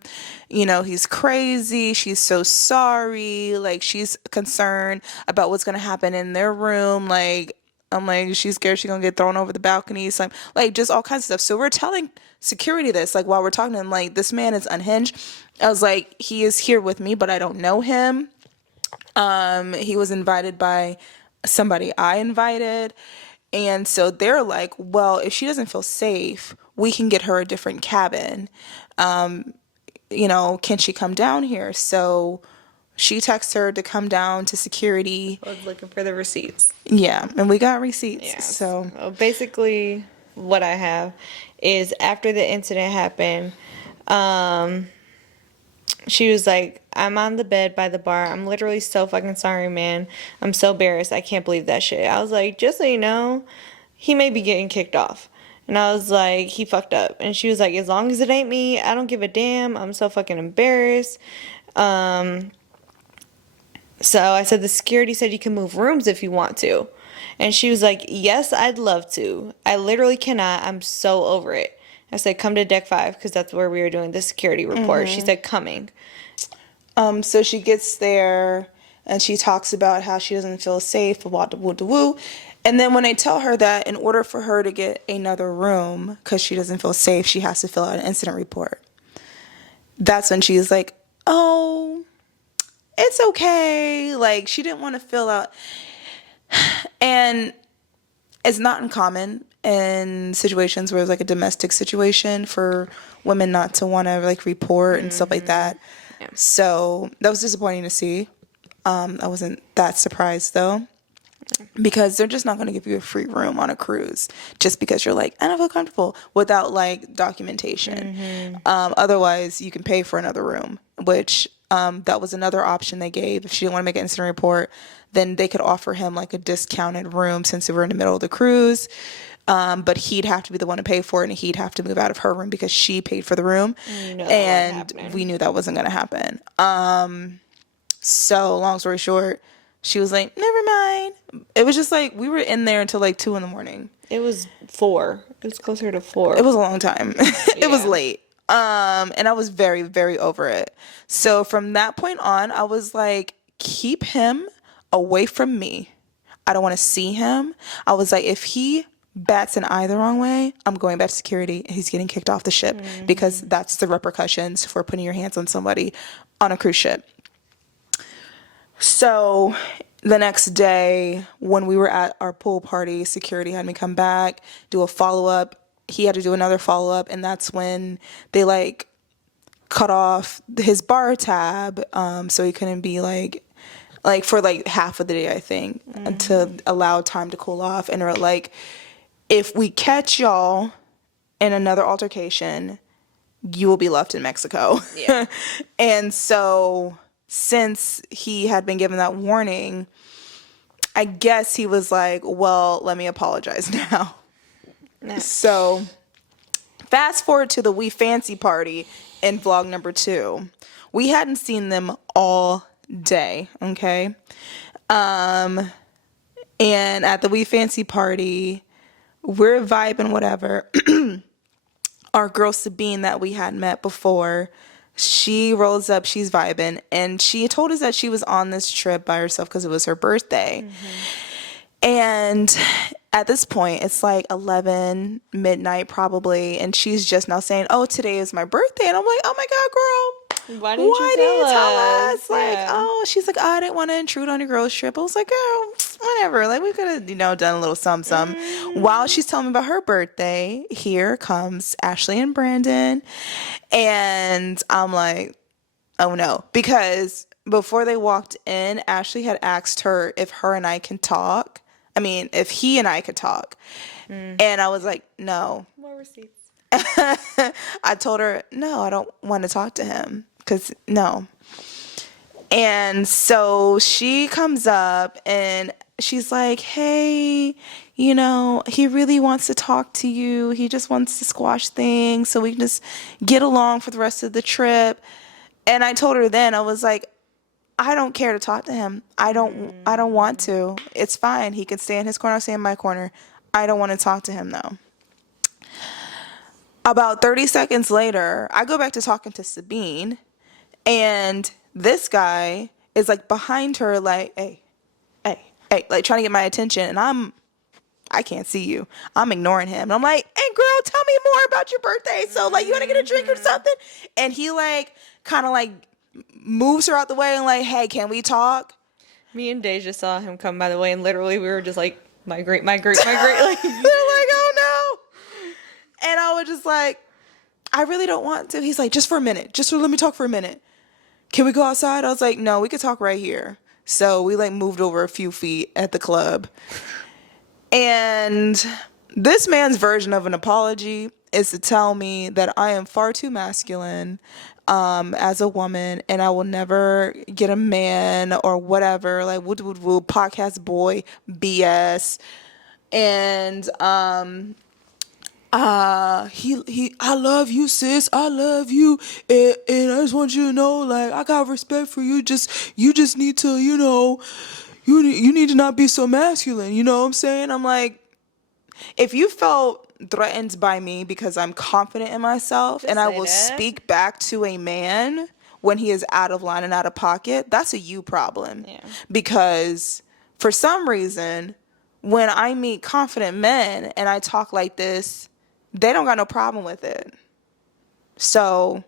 He's crazy. She's so sorry. Like, she's concerned about what's going to happen in their room. Like, I'm like, she's scared she's going to get thrown over the balcony. So like, just all kinds of stuff. So we're telling security this, like, while we're talking to him, like, this man is unhinged. I was like, he is here with me, but I don't know him. He was invited by somebody I invited. And so they're like, well, if she doesn't feel safe, we can get her a different cabin. Can she come down here? So she texts her to come down to security. I was looking for the receipts. Yeah, and we got receipts. Yeah. So basically what I have is, after the incident happened, she was like, I'm on the bed by the bar. I'm literally so fucking sorry, man. I'm so embarrassed. I can't believe that shit. I was like, just so you know, he may be getting kicked off. And I was like, he fucked up. And she was like, as long as it ain't me, I don't give a damn. I'm so fucking embarrassed. So I said, the security said you can move rooms if you want to. And she was like, yes, I'd love to. I literally cannot. I'm so over it. I said, come to deck 5, because that's where we were doing the security report. She said, coming. So she gets there and she talks about how she doesn't feel safe, woo. And then when I tell her that in order for her to get another room, because she doesn't feel safe, she has to fill out an incident report. That's when she's like, oh, it's okay. Like, she didn't want to fill out. And it's not uncommon in situations where it's like a domestic situation for women not to want to like report and stuff like that. Yeah. So that was disappointing to see. I wasn't that surprised though, because they're just not going to give you a free room on a cruise just because you're like, I don't feel comfortable, without like documentation. Otherwise, you can pay for another room, which that was another option they gave. If she didn't want to make an incident report, then they could offer him like a discounted room since we were in the middle of the cruise. But he'd have to be the one to pay for it, and he'd have to move out of her room because she paid for the room. No, that wasn't And happening. we knew that wasn't going to happen. So long story short, she was like, never mind. It was just like, we were in there until like 2 a.m. It was 4. It was closer to 4. It was a long time. It was Yeah. late. And I was very, very over it. So from that point on, I was like, keep him away from me. I don't want to see him. I was like, if he bats an eye the wrong way, I'm going back to security and he's getting kicked off the ship, because that's the repercussions for putting your hands on somebody on a cruise ship. So the next day when we were at our pool party, security had me come back, do a follow-up. He had to do another follow-up, and that's when they like cut off his bar tab, so he couldn't be like for like half of the day, I think, to allow time to cool off. And they're like, if we catch y'all in another altercation, you will be left in Mexico. Yeah. And so since he had been given that warning, I guess he was like, well, let me apologize now. Nah. So fast forward to the We Fancy party in vlog number 2. We hadn't seen them all day, okay? And at the We Fancy party, we're vibing, whatever. Our girl Sabine that we had met before, she rolls up, she's vibing, and she told us that she was on this trip by herself because it was her birthday. And at this point, it's like 11 midnight probably, and she's just now saying, oh, today is my birthday. And I'm like, oh my God, girl, Why didn't you tell us? Like, Yeah. oh, she's like, oh, I didn't want to intrude on your girl's trip. I was like, girl, whatever. Like, we could have, done a little some. While she's telling me about her birthday, here comes Ashley and Brandon. And I'm like, oh no. Because before they walked in, Ashley had asked her if her and I can talk. I mean, if he and I could talk. And I was like, no. More receipts. I told her, no, I don't want to talk to him, because no. And so she comes up and she's like, hey, he really wants to talk to you. He just wants to squash things so we can just get along for the rest of the trip. And I told her then, I was like, I don't care to talk to him. I don't want to. It's fine. He can stay in his corner, I'll stay in my corner. I don't want to talk to him though. About 30 seconds later, I go back to talking to Sabine, and this guy is like behind her, like, hey, like trying to get my attention, and I can't see you. I'm ignoring him. And I'm like, hey girl, tell me more about your birthday. So like, you want to get a drink or something? And he like kind of like moves her out the way and like, hey, can we talk? Me and Deja saw him come by the way, and literally we were just like, migrate. Like, They're like, oh no. And I was just like, I really don't want to. He's like, just for a minute. Let me talk for a minute. Can we go outside? I was like, no, we could talk right here. So we like moved over a few feet at the club. And this man's version of an apology is to tell me that I am far too masculine as a woman, and I will never get a man or whatever, like woo podcast boy BS. And I love you, sis. I love you, and I just want you to know, like, I got respect for you. You just need to, you need to not be so masculine. You know what I'm saying? I'm like, if you felt threatened by me because I'm confident in myself, Just and I say will that. speak back to a man when he is out of line and out of pocket, that's a you problem. Yeah. Because for some reason, when I meet confident men and I talk like this, they don't got no problem with it. So,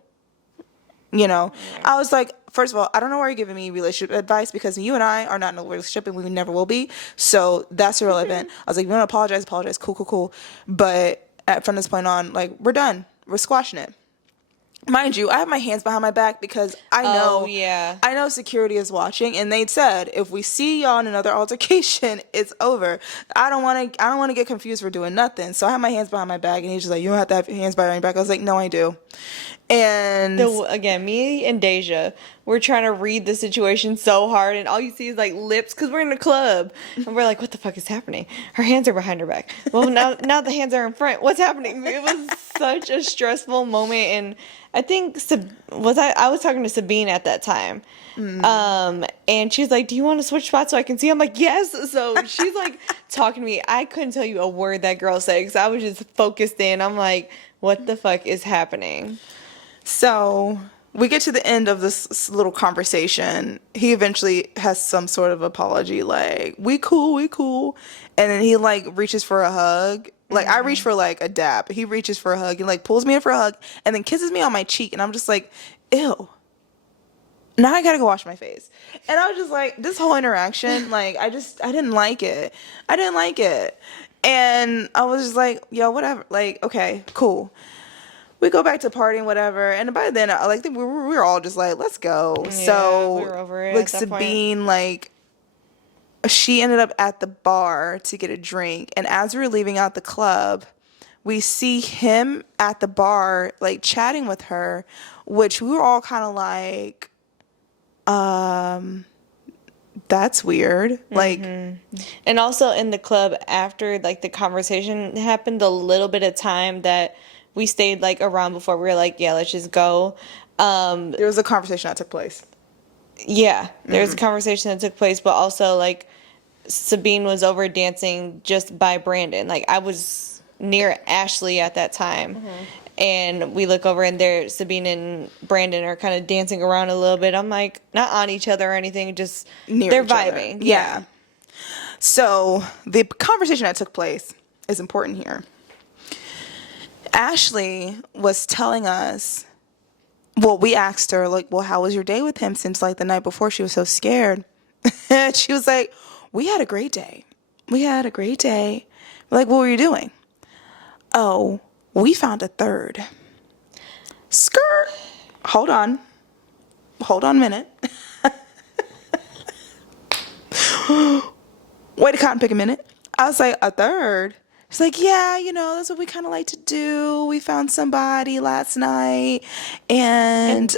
I was like, first of all, I don't know why you're giving me relationship advice, because you and I are not in a relationship and we never will be. So that's irrelevant. I was like, you want to apologize. Cool. But from this point on, like, we're done. We're squashing it. Mind you, I have my hands behind my back because Oh, yeah. I know security is watching, and they said if we see y'all in another altercation, it's over. I don't want to get confused for doing nothing. So I have my hands behind my back, and he's just like, you don't have to have your hands behind your back. I was like, no, I do. And Again, me and Deja, we're trying to read the situation so hard, and all you see is like lips because we're in a club, and we're like, "What the fuck is happening?" Her hands are behind her back. Well, now the hands are in front. What's happening? It was such a stressful moment, and I think I was talking to Sabine at that time, and she's like, "Do you want to switch spots so I can see?" I'm like, "Yes." So she's like talking to me. I couldn't tell you a word that girl said because I was just focused in. I'm like, "What the fuck is happening?" so we get to the end of this little conversation. He eventually has some sort of apology, like, we cool, we cool. And then he like reaches for a hug. Like I reach for like a dab. He reaches for a hug and like pulls me in for a hug and then kisses me on my cheek. And I'm just like, ew. Now I gotta go wash my face. And I was just like, this whole interaction, like I didn't like it. I didn't like it. And I was just like, yo, whatever. Like, okay, cool. We go back to partying, whatever, and by then, I like think we were all just like, let's go. Yeah, So, we were over it like at that point. Sabine, like she ended up at the bar to get a drink, and as we were leaving out the club, we see him at the bar, like chatting with her, which we were all kind of like, that's weird. Like, And also in the club after like the conversation happened, the little bit of time that we stayed like around before we were like, yeah, let's just go. there was a conversation that took place. Yeah, there was a conversation that took place, but also like Sabine was over dancing just by Brandon. Like I was near Ashley at that time. And we look over and there Sabine and Brandon are kind of dancing around a little bit. I'm like, not on each other or anything, just Near they're each other. vibing. Yeah. So the conversation that took place is important here. Ashley was telling us, well, we asked her, like, well, how was your day with him since, like, the night before she was so scared? And she was like, we had a great day. We had a great day. We're like, what were you doing? Oh, we found a third. Skirt. Hold on. Hold on a minute. Wait a cotton pick a minute. I was like, a third? She's like, yeah, you know, that's what we kind of like to do. We found somebody last night and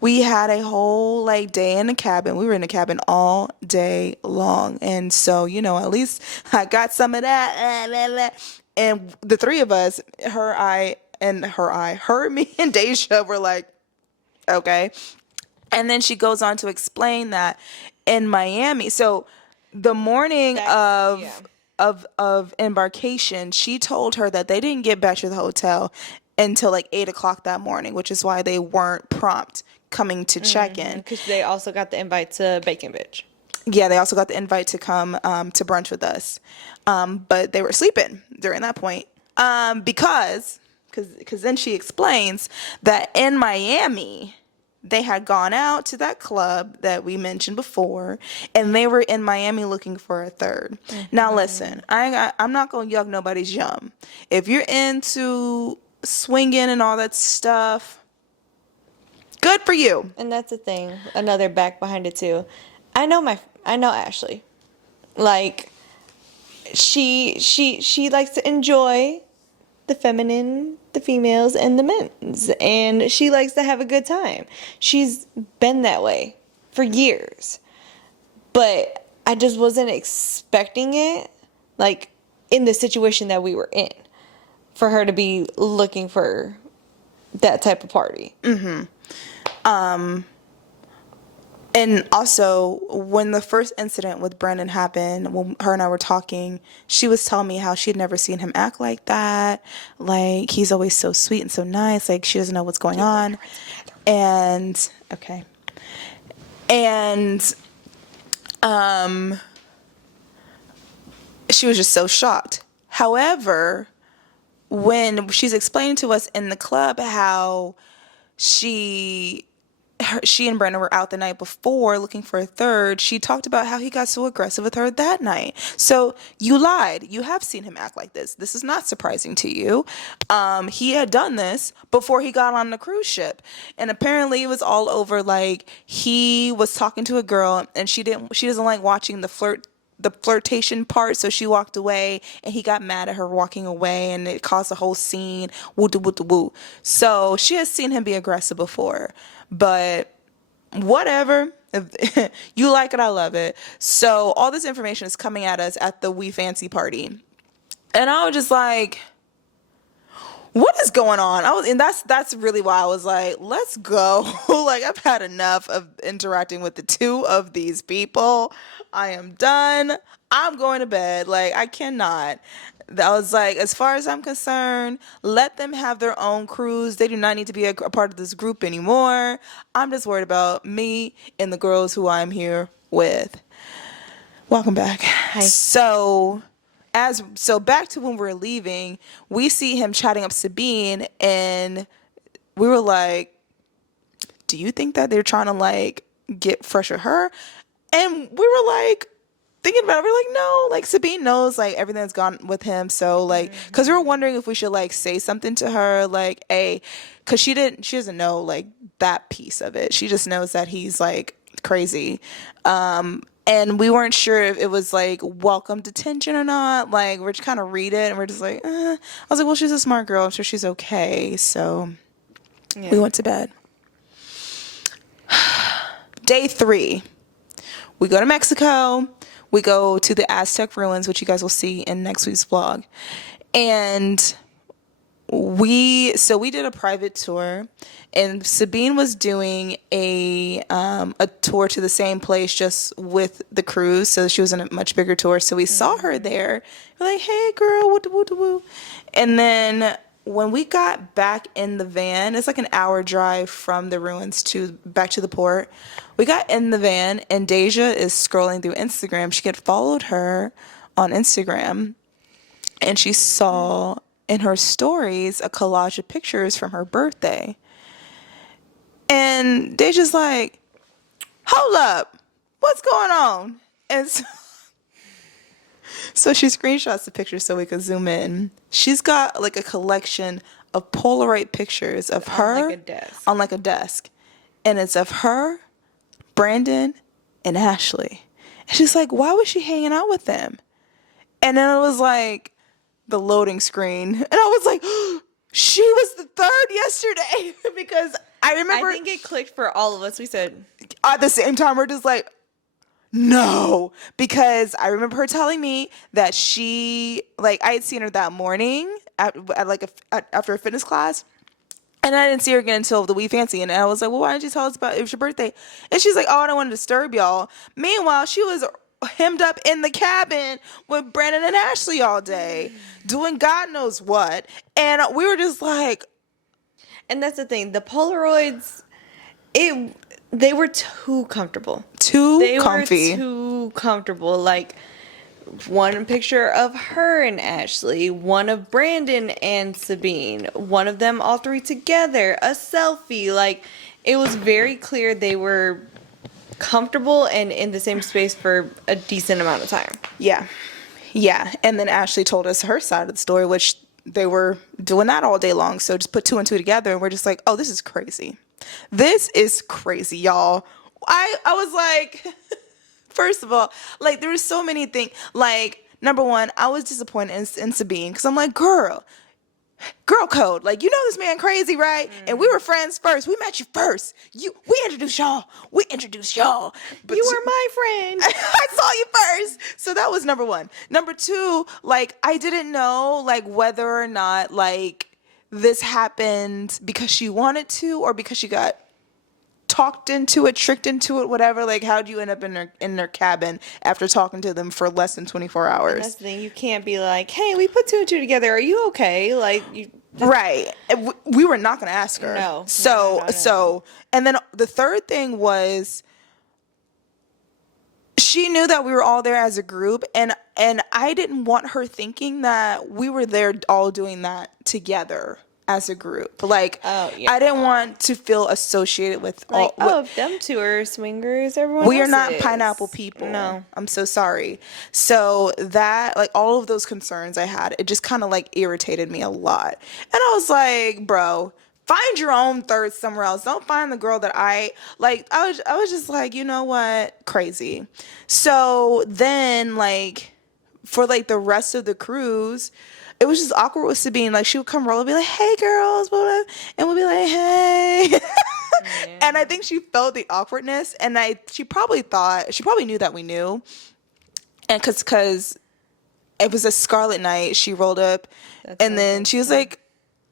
we had a whole like day in the cabin. We were in the cabin all day long. And so, you know, at least I got some of that. And the three of us, her, me, and Deja were like, okay. And then she goes on to explain that in Miami, so the morning of Yeah. of embarkation, she told her that they didn't get back to the hotel until like 8 o'clock that morning, which is why they weren't prompt coming to check in. Because they also got the invite to Bacon Bitch. Yeah, they also got the invite to come to brunch with us, but they were sleeping during that point because then she explains that in Miami they had gone out to that club that we mentioned before, and they were in Miami looking for a third. Now listen, I'm not gonna yuck nobody's yum. If you're into swinging and all that stuff, good for you. And that's the thing. Another back behind it too. I know Ashley. Like she likes to enjoy the feminine, the females, and the men's, and she likes to have a good time. She's been that way for years, but I just wasn't expecting it, like in the situation that we were in, for her to be looking for that type of party. And also, when the first incident with Brandon happened, when her and I were talking, she was telling me how she'd never seen him act like that. Like, he's always so sweet and so nice. Like, she doesn't know what's going on. And, okay. And, she was just so shocked. However, when she's explaining to us in the club how she she and Brandon were out the night before looking for a third, she talked about how he got so aggressive with her that night. So you lied. You have seen him act like this. This is not surprising to you. He had done this before he got on the cruise ship. And apparently it was all over, like, he was talking to a girl and she doesn't like watching the flirtation part, so she walked away and he got mad at her walking away and it caused a whole scene. Woo woo woo. So she has seen him be aggressive before, but whatever. If you like it, I love it. So all this information is coming at us at the We Fancy party, and I was just like, what is going on? And that's really why I was like, let's go. Like, I've had enough of interacting with the two of these people. I am done. I'm going to bed. Like, I cannot. I was like, as far as I'm concerned, let them have their own cruise. They do not need to be a part of this group anymore. I'm just worried about me and the girls who I'm here with. Welcome back. Hi. So back to when we're leaving, we see him chatting up Sabine, and we were like, do you think that they're trying to like get fresh with her? And we were like thinking about it, we're like, no, like Sabine knows like everything that's gone with him. So like, cause we were wondering if we should like say something to her, like, cause she doesn't know like that piece of it. She just knows that he's like crazy. And we weren't sure if it was like welcome detention or not. Like, we're just kind of read it and we're just like, I was like, well, she's a smart girl. I'm sure she's okay. So we went to bed. Day 3, we go to Mexico. We go to the Aztec ruins, which you guys will see in next week's vlog. And we did a private tour, and Sabine was doing a tour to the same place just with the cruise, so she was in a much bigger tour. So we saw her there. We're like, hey girl, woo woo woo. And then when we got back in the van, it's like an hour drive from the ruins back to the port. We got in the van and Deja is scrolling through Instagram. She had followed her on Instagram, and she saw in her stories a collage of pictures from her birthday. And Deja's like, hold up, what's going on? And so she screenshots the pictures so we could zoom in. She's got like a collection of Polaroid pictures of her on like a desk. And it's of her, Brandon, and Ashley. And she's like, why was she hanging out with them? And then it was like the loading screen. And I was like, she was the third yesterday. Because I remember. I think it clicked for all of us. We said. At the same time, we're just like, no. Because I remember her telling me that she, like, I had seen her that morning after a fitness class. And I didn't see her again until the We Fancy. And I was like, well, why didn't you tell us about it was your birthday? And she's like, oh, I don't want to disturb y'all. Meanwhile, she was hemmed up in the cabin with Brandon and Ashley all day, doing God knows what. And we were just like. And that's the thing. The Polaroids, they were too comfortable. Too comfy. They were too comfortable. Like, one picture of her and Ashley, one of Brandon and Sabine, one of them all three together, a selfie. Like, it was very clear they were comfortable and in the same space for a decent amount of time. Yeah. And then Ashley told us her side of the story, which they were doing that all day long. So just put 2 and 2 together, and we're just like, oh, this is crazy. This is crazy, y'all. I was like, first of all, like, there were so many things. Like, number one, I was disappointed in Sabine, because I'm like, girl code. Like, you know this man crazy, right? And we were friends first. We met you first. We introduced y'all. But you were my friend. I saw you first. So that was number one. Number two, like, I didn't know, like, whether or not, like, this happened because she wanted to or because she got talked into it, tricked into it, whatever. Like, how'd you end up in their cabin after talking to them for less than 24 hours? And that's the thing. You can't be like, hey, we put 2 and 2 together. Are you okay? Like, you just... Right. We were not going to ask her. No. So, and then the third thing was, she knew that we were all there as a group, and I didn't want her thinking that we were there all doing that together. as a group. Like, Oh, yeah. I didn't want to feel associated with Like, all. if them two are swingers, everyone We are else not is. pineapple people. No. I'm so sorry. So that, like, all of those concerns I had, it just kind of like irritated me a lot. And I was like, bro, find your own third somewhere else. Don't find the girl that I like. I was just like, you know what? Crazy. So then, like, for like the rest of the cruise, it was just awkward with Sabine. Like, she would come roll and be like, hey girls, blah, blah, and we'll be like, hey. Yeah. And I think she felt the awkwardness, and she probably knew that we knew. And cause it was a Scarlet night, she rolled up, and then she was like,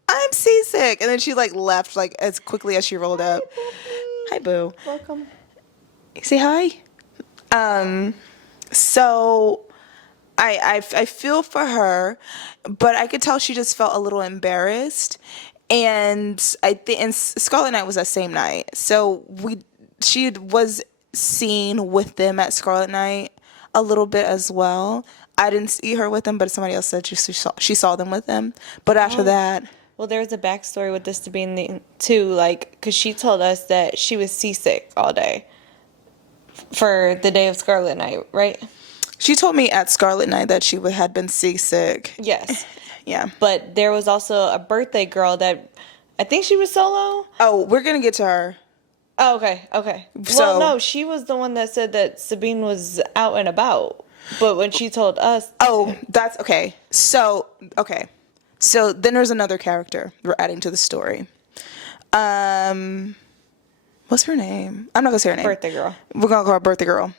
I'm seasick. And then she like left like as quickly as she rolled up. Hi, boo. Welcome. Say hi. So I feel for her, but I could tell she just felt a little embarrassed. And I think, and Scarlet Night was that same night. So she was seen with them at Scarlet Night a little bit as well. I didn't see her with them, but somebody else said she saw them with them. But after that, Well, there's a backstory with this to being too, like, because she told us that she was seasick all day for the day of Scarlet Night, right? she told me at Scarlet Night that she had been seasick. Yes. Yeah. But there was also a birthday girl that I think she was solo. Oh, we're gonna get to her. Oh, okay. So- Well, no, she was the one that said that Sabine was out and about. But when she told us, Oh, that's okay. So then there's another character we're adding to the story. What's her name? I'm not gonna say her name. birthday girl. We're gonna call her Birthday Girl.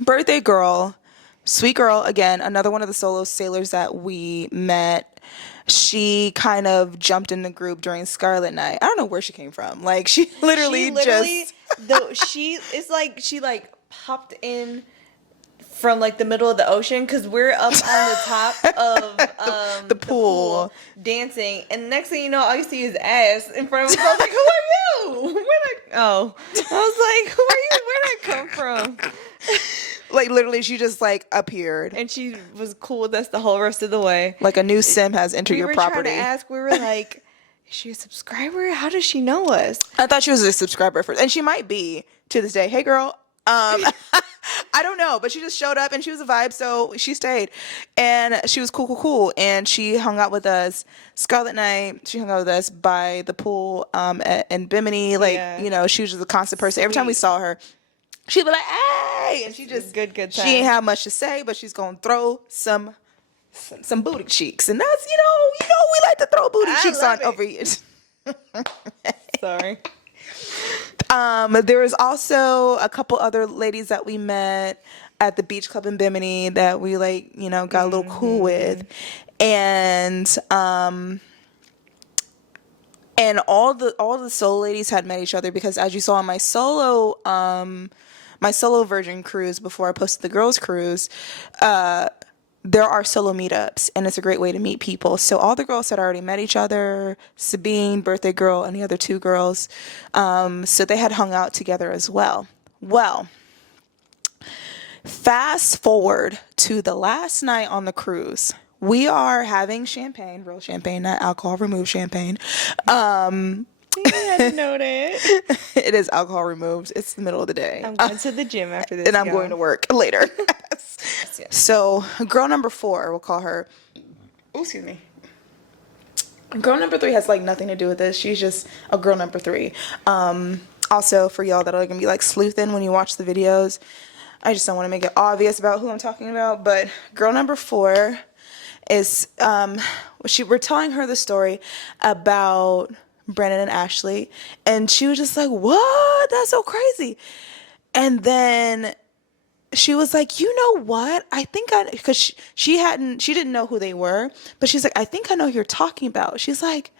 Birthday Girl, sweet girl, again, another one of the solo sailors that we met. She kind of jumped in the group during Scarlet Night. I don't know where she came from. Like, she literally she popped in from like the middle of the ocean because we're up on the top of the pool dancing, and next thing you know, all you see is ass in front of us. I was like, "Who are you? I was like, "Who are you? Where'd I come from?" like, literally, she just, like, appeared. And she was cool with us the whole rest of the way. Like, a new sim has entered your property. Trying to ask, we were like, is she a subscriber? How does she know us? I thought she was a subscriber first, and she might be to this day. Hey, girl. I don't know, but she just showed up and she was a vibe, so she stayed, and she was cool, and she hung out with us Scarlet Night. She hung out with us by the pool in Bimini. Like, Yeah. you know, she was just a constant person. Every time we saw her, she'd be like, hey, and she just good time. She ain't have much to say, but she's gonna throw some booty cheeks, and that's we like to throw booty cheeks on over here. Sorry. There was also a couple other ladies that we met at the beach club in Bimini that we got a little cool with, and all the solo ladies had met each other because, as you saw on my solo Virgin cruise before I posted the girls cruise, there are solo meetups, and it's a great way to meet people. So all the girls had already met each other, Sabine, Birthday Girl, and the other two girls. So they had hung out together as well. Well, fast forward to the last night on the cruise. We are having champagne, real champagne, not alcohol removed champagne. You had to know that. It is alcohol removed. It's the middle of the day. I'm going to the gym after this. And I'm going to work later. Yes. So, girl number 4, we'll call her. Oh, excuse me. Girl number 3 has nothing to do with this. She's just a girl number 3. Also, for y'all that are gonna be sleuthing when you watch the videos, I just don't want to make it obvious about who I'm talking about. But girl number 4 is we're telling her the story about Brandon and Ashley, and she was just like, "What? That's so crazy!" And then she was like, you know what? I think because she didn't know who they were, but she's like, I think I know who you're talking about. She's like,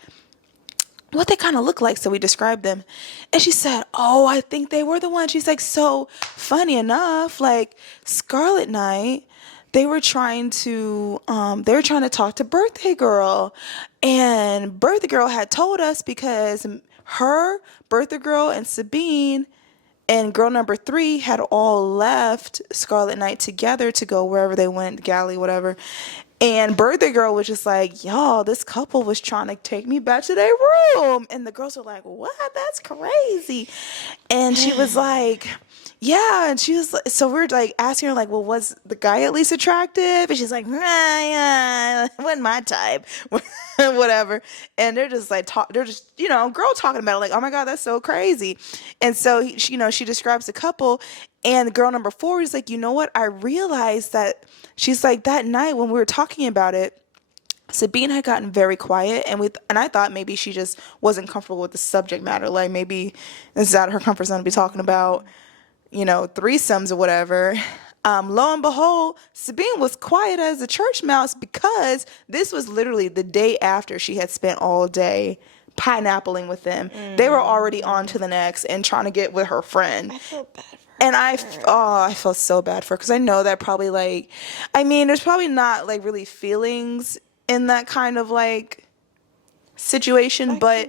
what they kind of look like. So we described them, and she said, oh, I think they were the ones. She's like, so funny enough, Scarlet Night, they were trying to talk to Birthday Girl, and Birthday Girl had told us because her, Birthday Girl, and Sabine and girl number 3 had all left Scarlet Night together to go wherever they went, galley, whatever. And birthday girl was just like, y'all, this couple was trying to take me back to their room. And the girls were like, what? That's crazy. And she was like, yeah. And she was like, so we were like asking her, like, well, was the guy at least attractive? And she's like, nah, yeah, wasn't my type. Whatever. And they're just like, they're just, girl talking about it, like, oh my God, that's so crazy. And so, she describes the couple. And the girl number 4 is like, you know what? I realized that she's like, that night when we were talking about it, Sabine had gotten very quiet, and I thought maybe she just wasn't comfortable with the subject matter. Like maybe this is out of her comfort zone to be talking about, threesomes or whatever. Lo and behold, Sabine was quiet as a church mouse because this was literally the day after she had spent all day pineappling with them. They were already on to the next and trying to get with her friend. I feel bad for her. And I felt so bad for her because I know that probably there's probably not like really feelings in that kind of like situation, but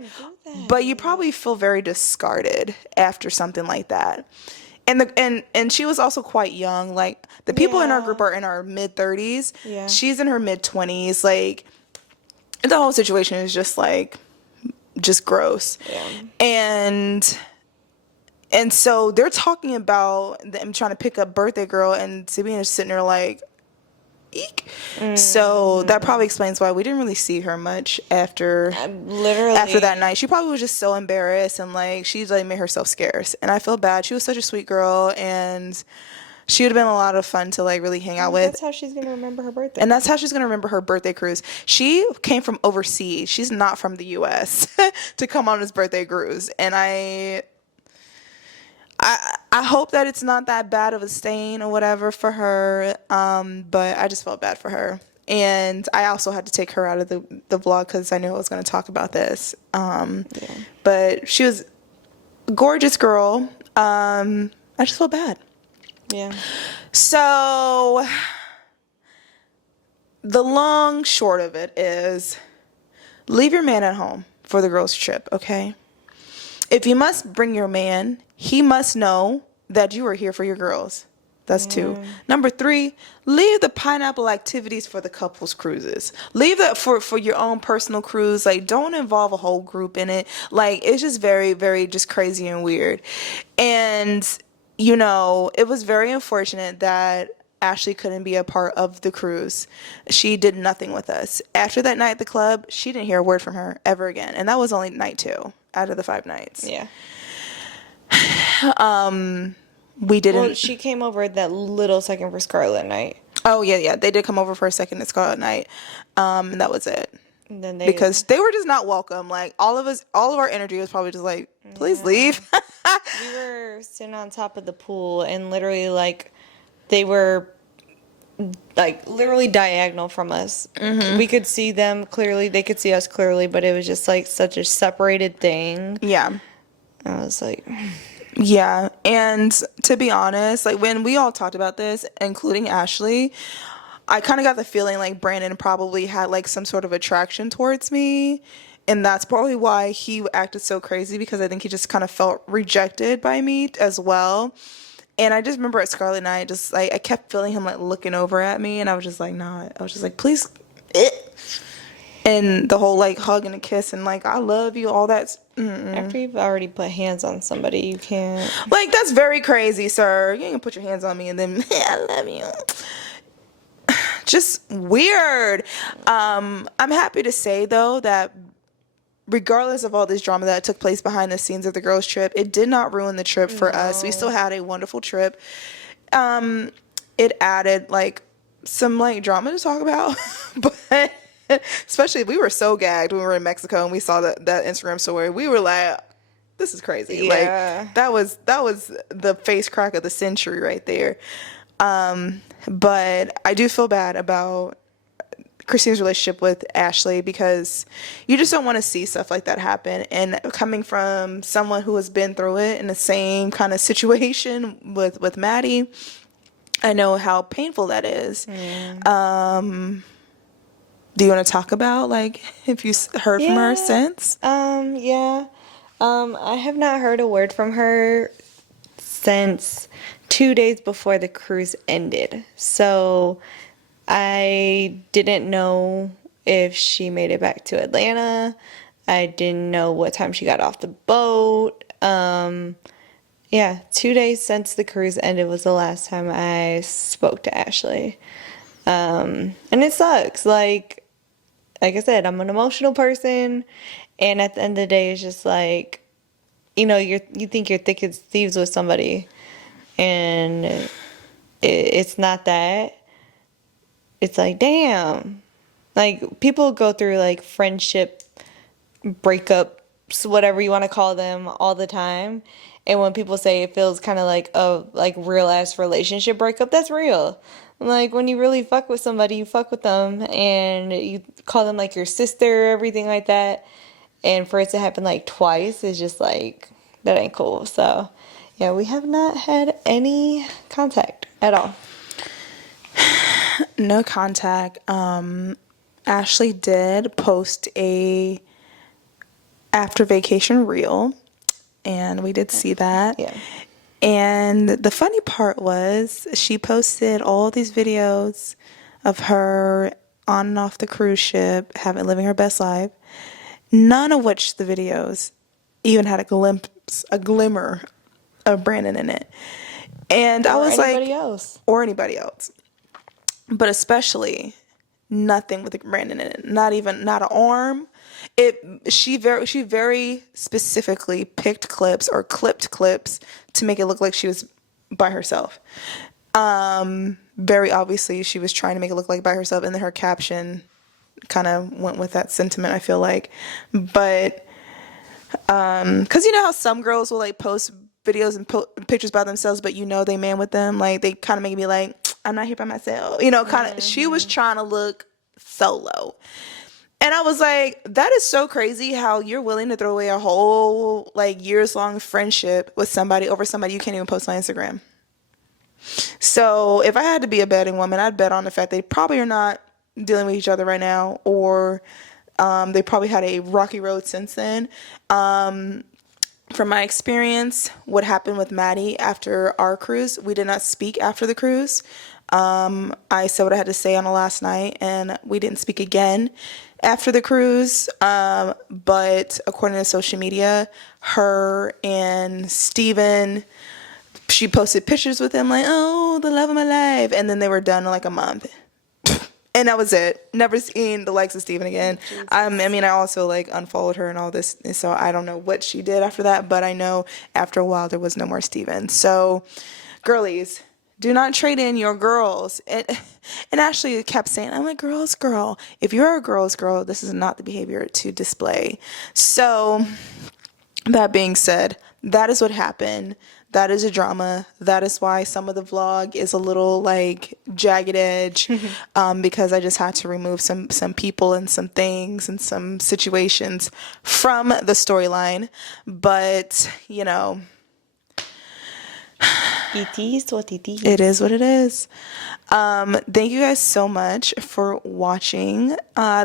you probably feel very discarded after something like that. And she was also quite young. Like the people in our group are in our mid-30s. Yeah. She's in her mid-20s. Like the whole situation is just gross. Yeah. And so they're talking about them trying to pick up birthday girl, and Sabina's sitting there like, eek. So that probably explains why we didn't really see her much after that night. She probably was just so embarrassed, and like she's like made herself scarce. And I feel bad. She was such a sweet girl, and she would have been a lot of fun to like really hang out with. That's how she's gonna remember her birthday. And that's how she's gonna remember her birthday cruise. She came from overseas. She's not from the U.S. to come on this birthday cruise, and I hope that it's not that bad of a stain or whatever for her, but I just felt bad for her. And I also had to take her out of the vlog because I knew I was going to talk about this. But she was a gorgeous girl. I just felt bad. Yeah. So the long short of it is leave your man at home for the girls' trip, okay? If you must bring your man, he must know that you are here for your girls. That's 2. Number 3, leave the pineapple activities for the couples cruises. Leave that for your own personal cruise. Like, don't involve a whole group in it. Like, it's just very, very just crazy and weird. And, it was very unfortunate that Ashley couldn't be a part of the cruise. She did nothing with us. After that night at the club, she didn't hear a word from her ever again. And that was only night 2 out of the 5 nights. Yeah. We didn't. Well, she came over that little second for Scarlet night. Oh yeah. They did come over for a second at Scarlet night, and that was it. And then because they were just not welcome. Like all of our energy was probably just like, please leave. We were sitting on top of the pool, and literally like they were like literally diagonal from us. We could see them clearly, they could see us clearly, but it was just like such a separated thing. Yeah. I was like, yeah. And to be honest, like when we all talked about this, including Ashley, I kind of got the feeling like Brandon probably had like some sort of attraction towards me. And that's probably why he acted so crazy, because I think he just kind of felt rejected by me as well. And I just remember at Scarlet Night, just like I kept feeling him like looking over at me, and I was just like, nah. I was just like, please. And the whole like hug and a kiss and like I love you, all that. after you've already put hands on somebody, you can't. Like that's very crazy, sir. You ain't gonna put your hands on me and then I love you. Just weird. I'm happy to say though that regardless of all this drama that took place behind the scenes of the girls' trip, it did not ruin the trip for us. We still had a wonderful trip. It added like some like drama to talk about, but especially we were so gagged when we were in Mexico and we saw that Instagram story. We were like, this is crazy. Yeah. Like that was the face crack of the century right there. But I do feel bad about Christine's relationship with Ashley, because you just don't want to see stuff like that happen. And coming from someone who has been through it in the same kind of situation with Maddie, I know how painful that is. Do you want to talk about like if you heard from her since? Yeah. I have not heard a word from her since 2 days before the cruise ended. So I didn't know if she made it back to Atlanta. I didn't know what time she got off the boat. Yeah, 2 days since the cruise ended was the last time I spoke to Ashley. And it sucks. Like I said, I'm an emotional person, and at the end of the day, it's just like, you think you're thick as thieves with somebody, and it's not that. It's like, damn. Like, people go through like friendship breakups, whatever you want to call them, all the time. And when people say it feels kind of like a real ass relationship breakup, that's real. Like, when you really fuck with somebody, you fuck with them and you call them like your sister, everything like that. And for it to happen like twice is just like, that ain't cool. So, yeah, we have not had any contact at all. No contact. Ashley did post a after vacation reel, and we did see that. Yeah. And the funny part was she posted all these videos of her on and off the cruise ship, living her best life. None of which the videos even had a glimmer of Brandon in it. And I was like, or anybody else, but especially nothing with Brandon in it. Not an arm. She very specifically picked clips or clipped clips to make it look like she was by herself. Very obviously she was trying to make it look like by herself, and then her caption kind of went with that sentiment, I feel like. But because you know how some girls will like post videos and pictures by themselves, but they man with them, like they kind of make me like, I'm not here by myself, kind of. She was trying to look solo. And I was like, that is so crazy how you're willing to throw away a whole like years long friendship with somebody over somebody you can't even post on Instagram. So if I had to be a betting woman, I'd bet on the fact they probably are not dealing with each other right now, or they probably had a rocky road since then. From my experience, what happened with Maddie after our cruise, we did not speak after the cruise. I said what I had to say on the last night, and we didn't speak again after the cruise. But according to social media, her and Steven, she posted pictures with him like, oh, the love of my life. And then they were done in like a month. And that was it. Never seen the likes of Steven again. I also like unfollowed her and all this. So I don't know what she did after that. But I know after a while there was no more Steven. So girlies, do not trade in your girls. And Ashley kept saying, I'm a girl's girl. If you're a girl's girl, this is not the behavior to display. So that being said, that is what happened. That is a drama. That is why some of the vlog is a little like jagged edge, because I just had to remove some people and some things and some situations from the storyline. But, It is what it is. It is what it is. Thank you guys so much for watching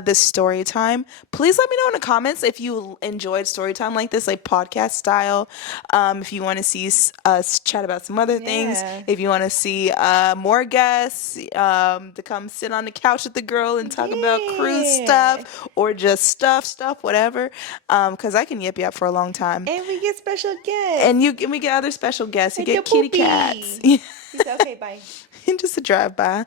this story time. Please let me know in the comments if you enjoyed story time like this, like podcast style. If you want to see us chat about some other things. If you want to see more guests to come sit on the couch with the girl and talk about cruise stuff or just stuff, whatever. Because I can yip you up for a long time. And we get special guests. And we get other special guests. You get kitty cats. He said, okay, bye. Just a drive-by.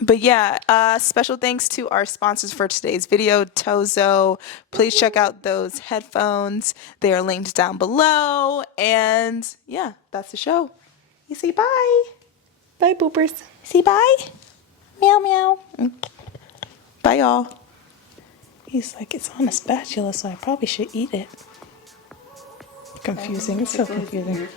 But yeah, special thanks to our sponsors for today's video, Tozo. Please check out those headphones. They are linked down below. And yeah, that's the show. You say bye. Bye, boopers. Say bye. Meow, meow. Bye, y'all. He's like, it's on a spatula, so I probably should eat it. Confusing. It's so confusing.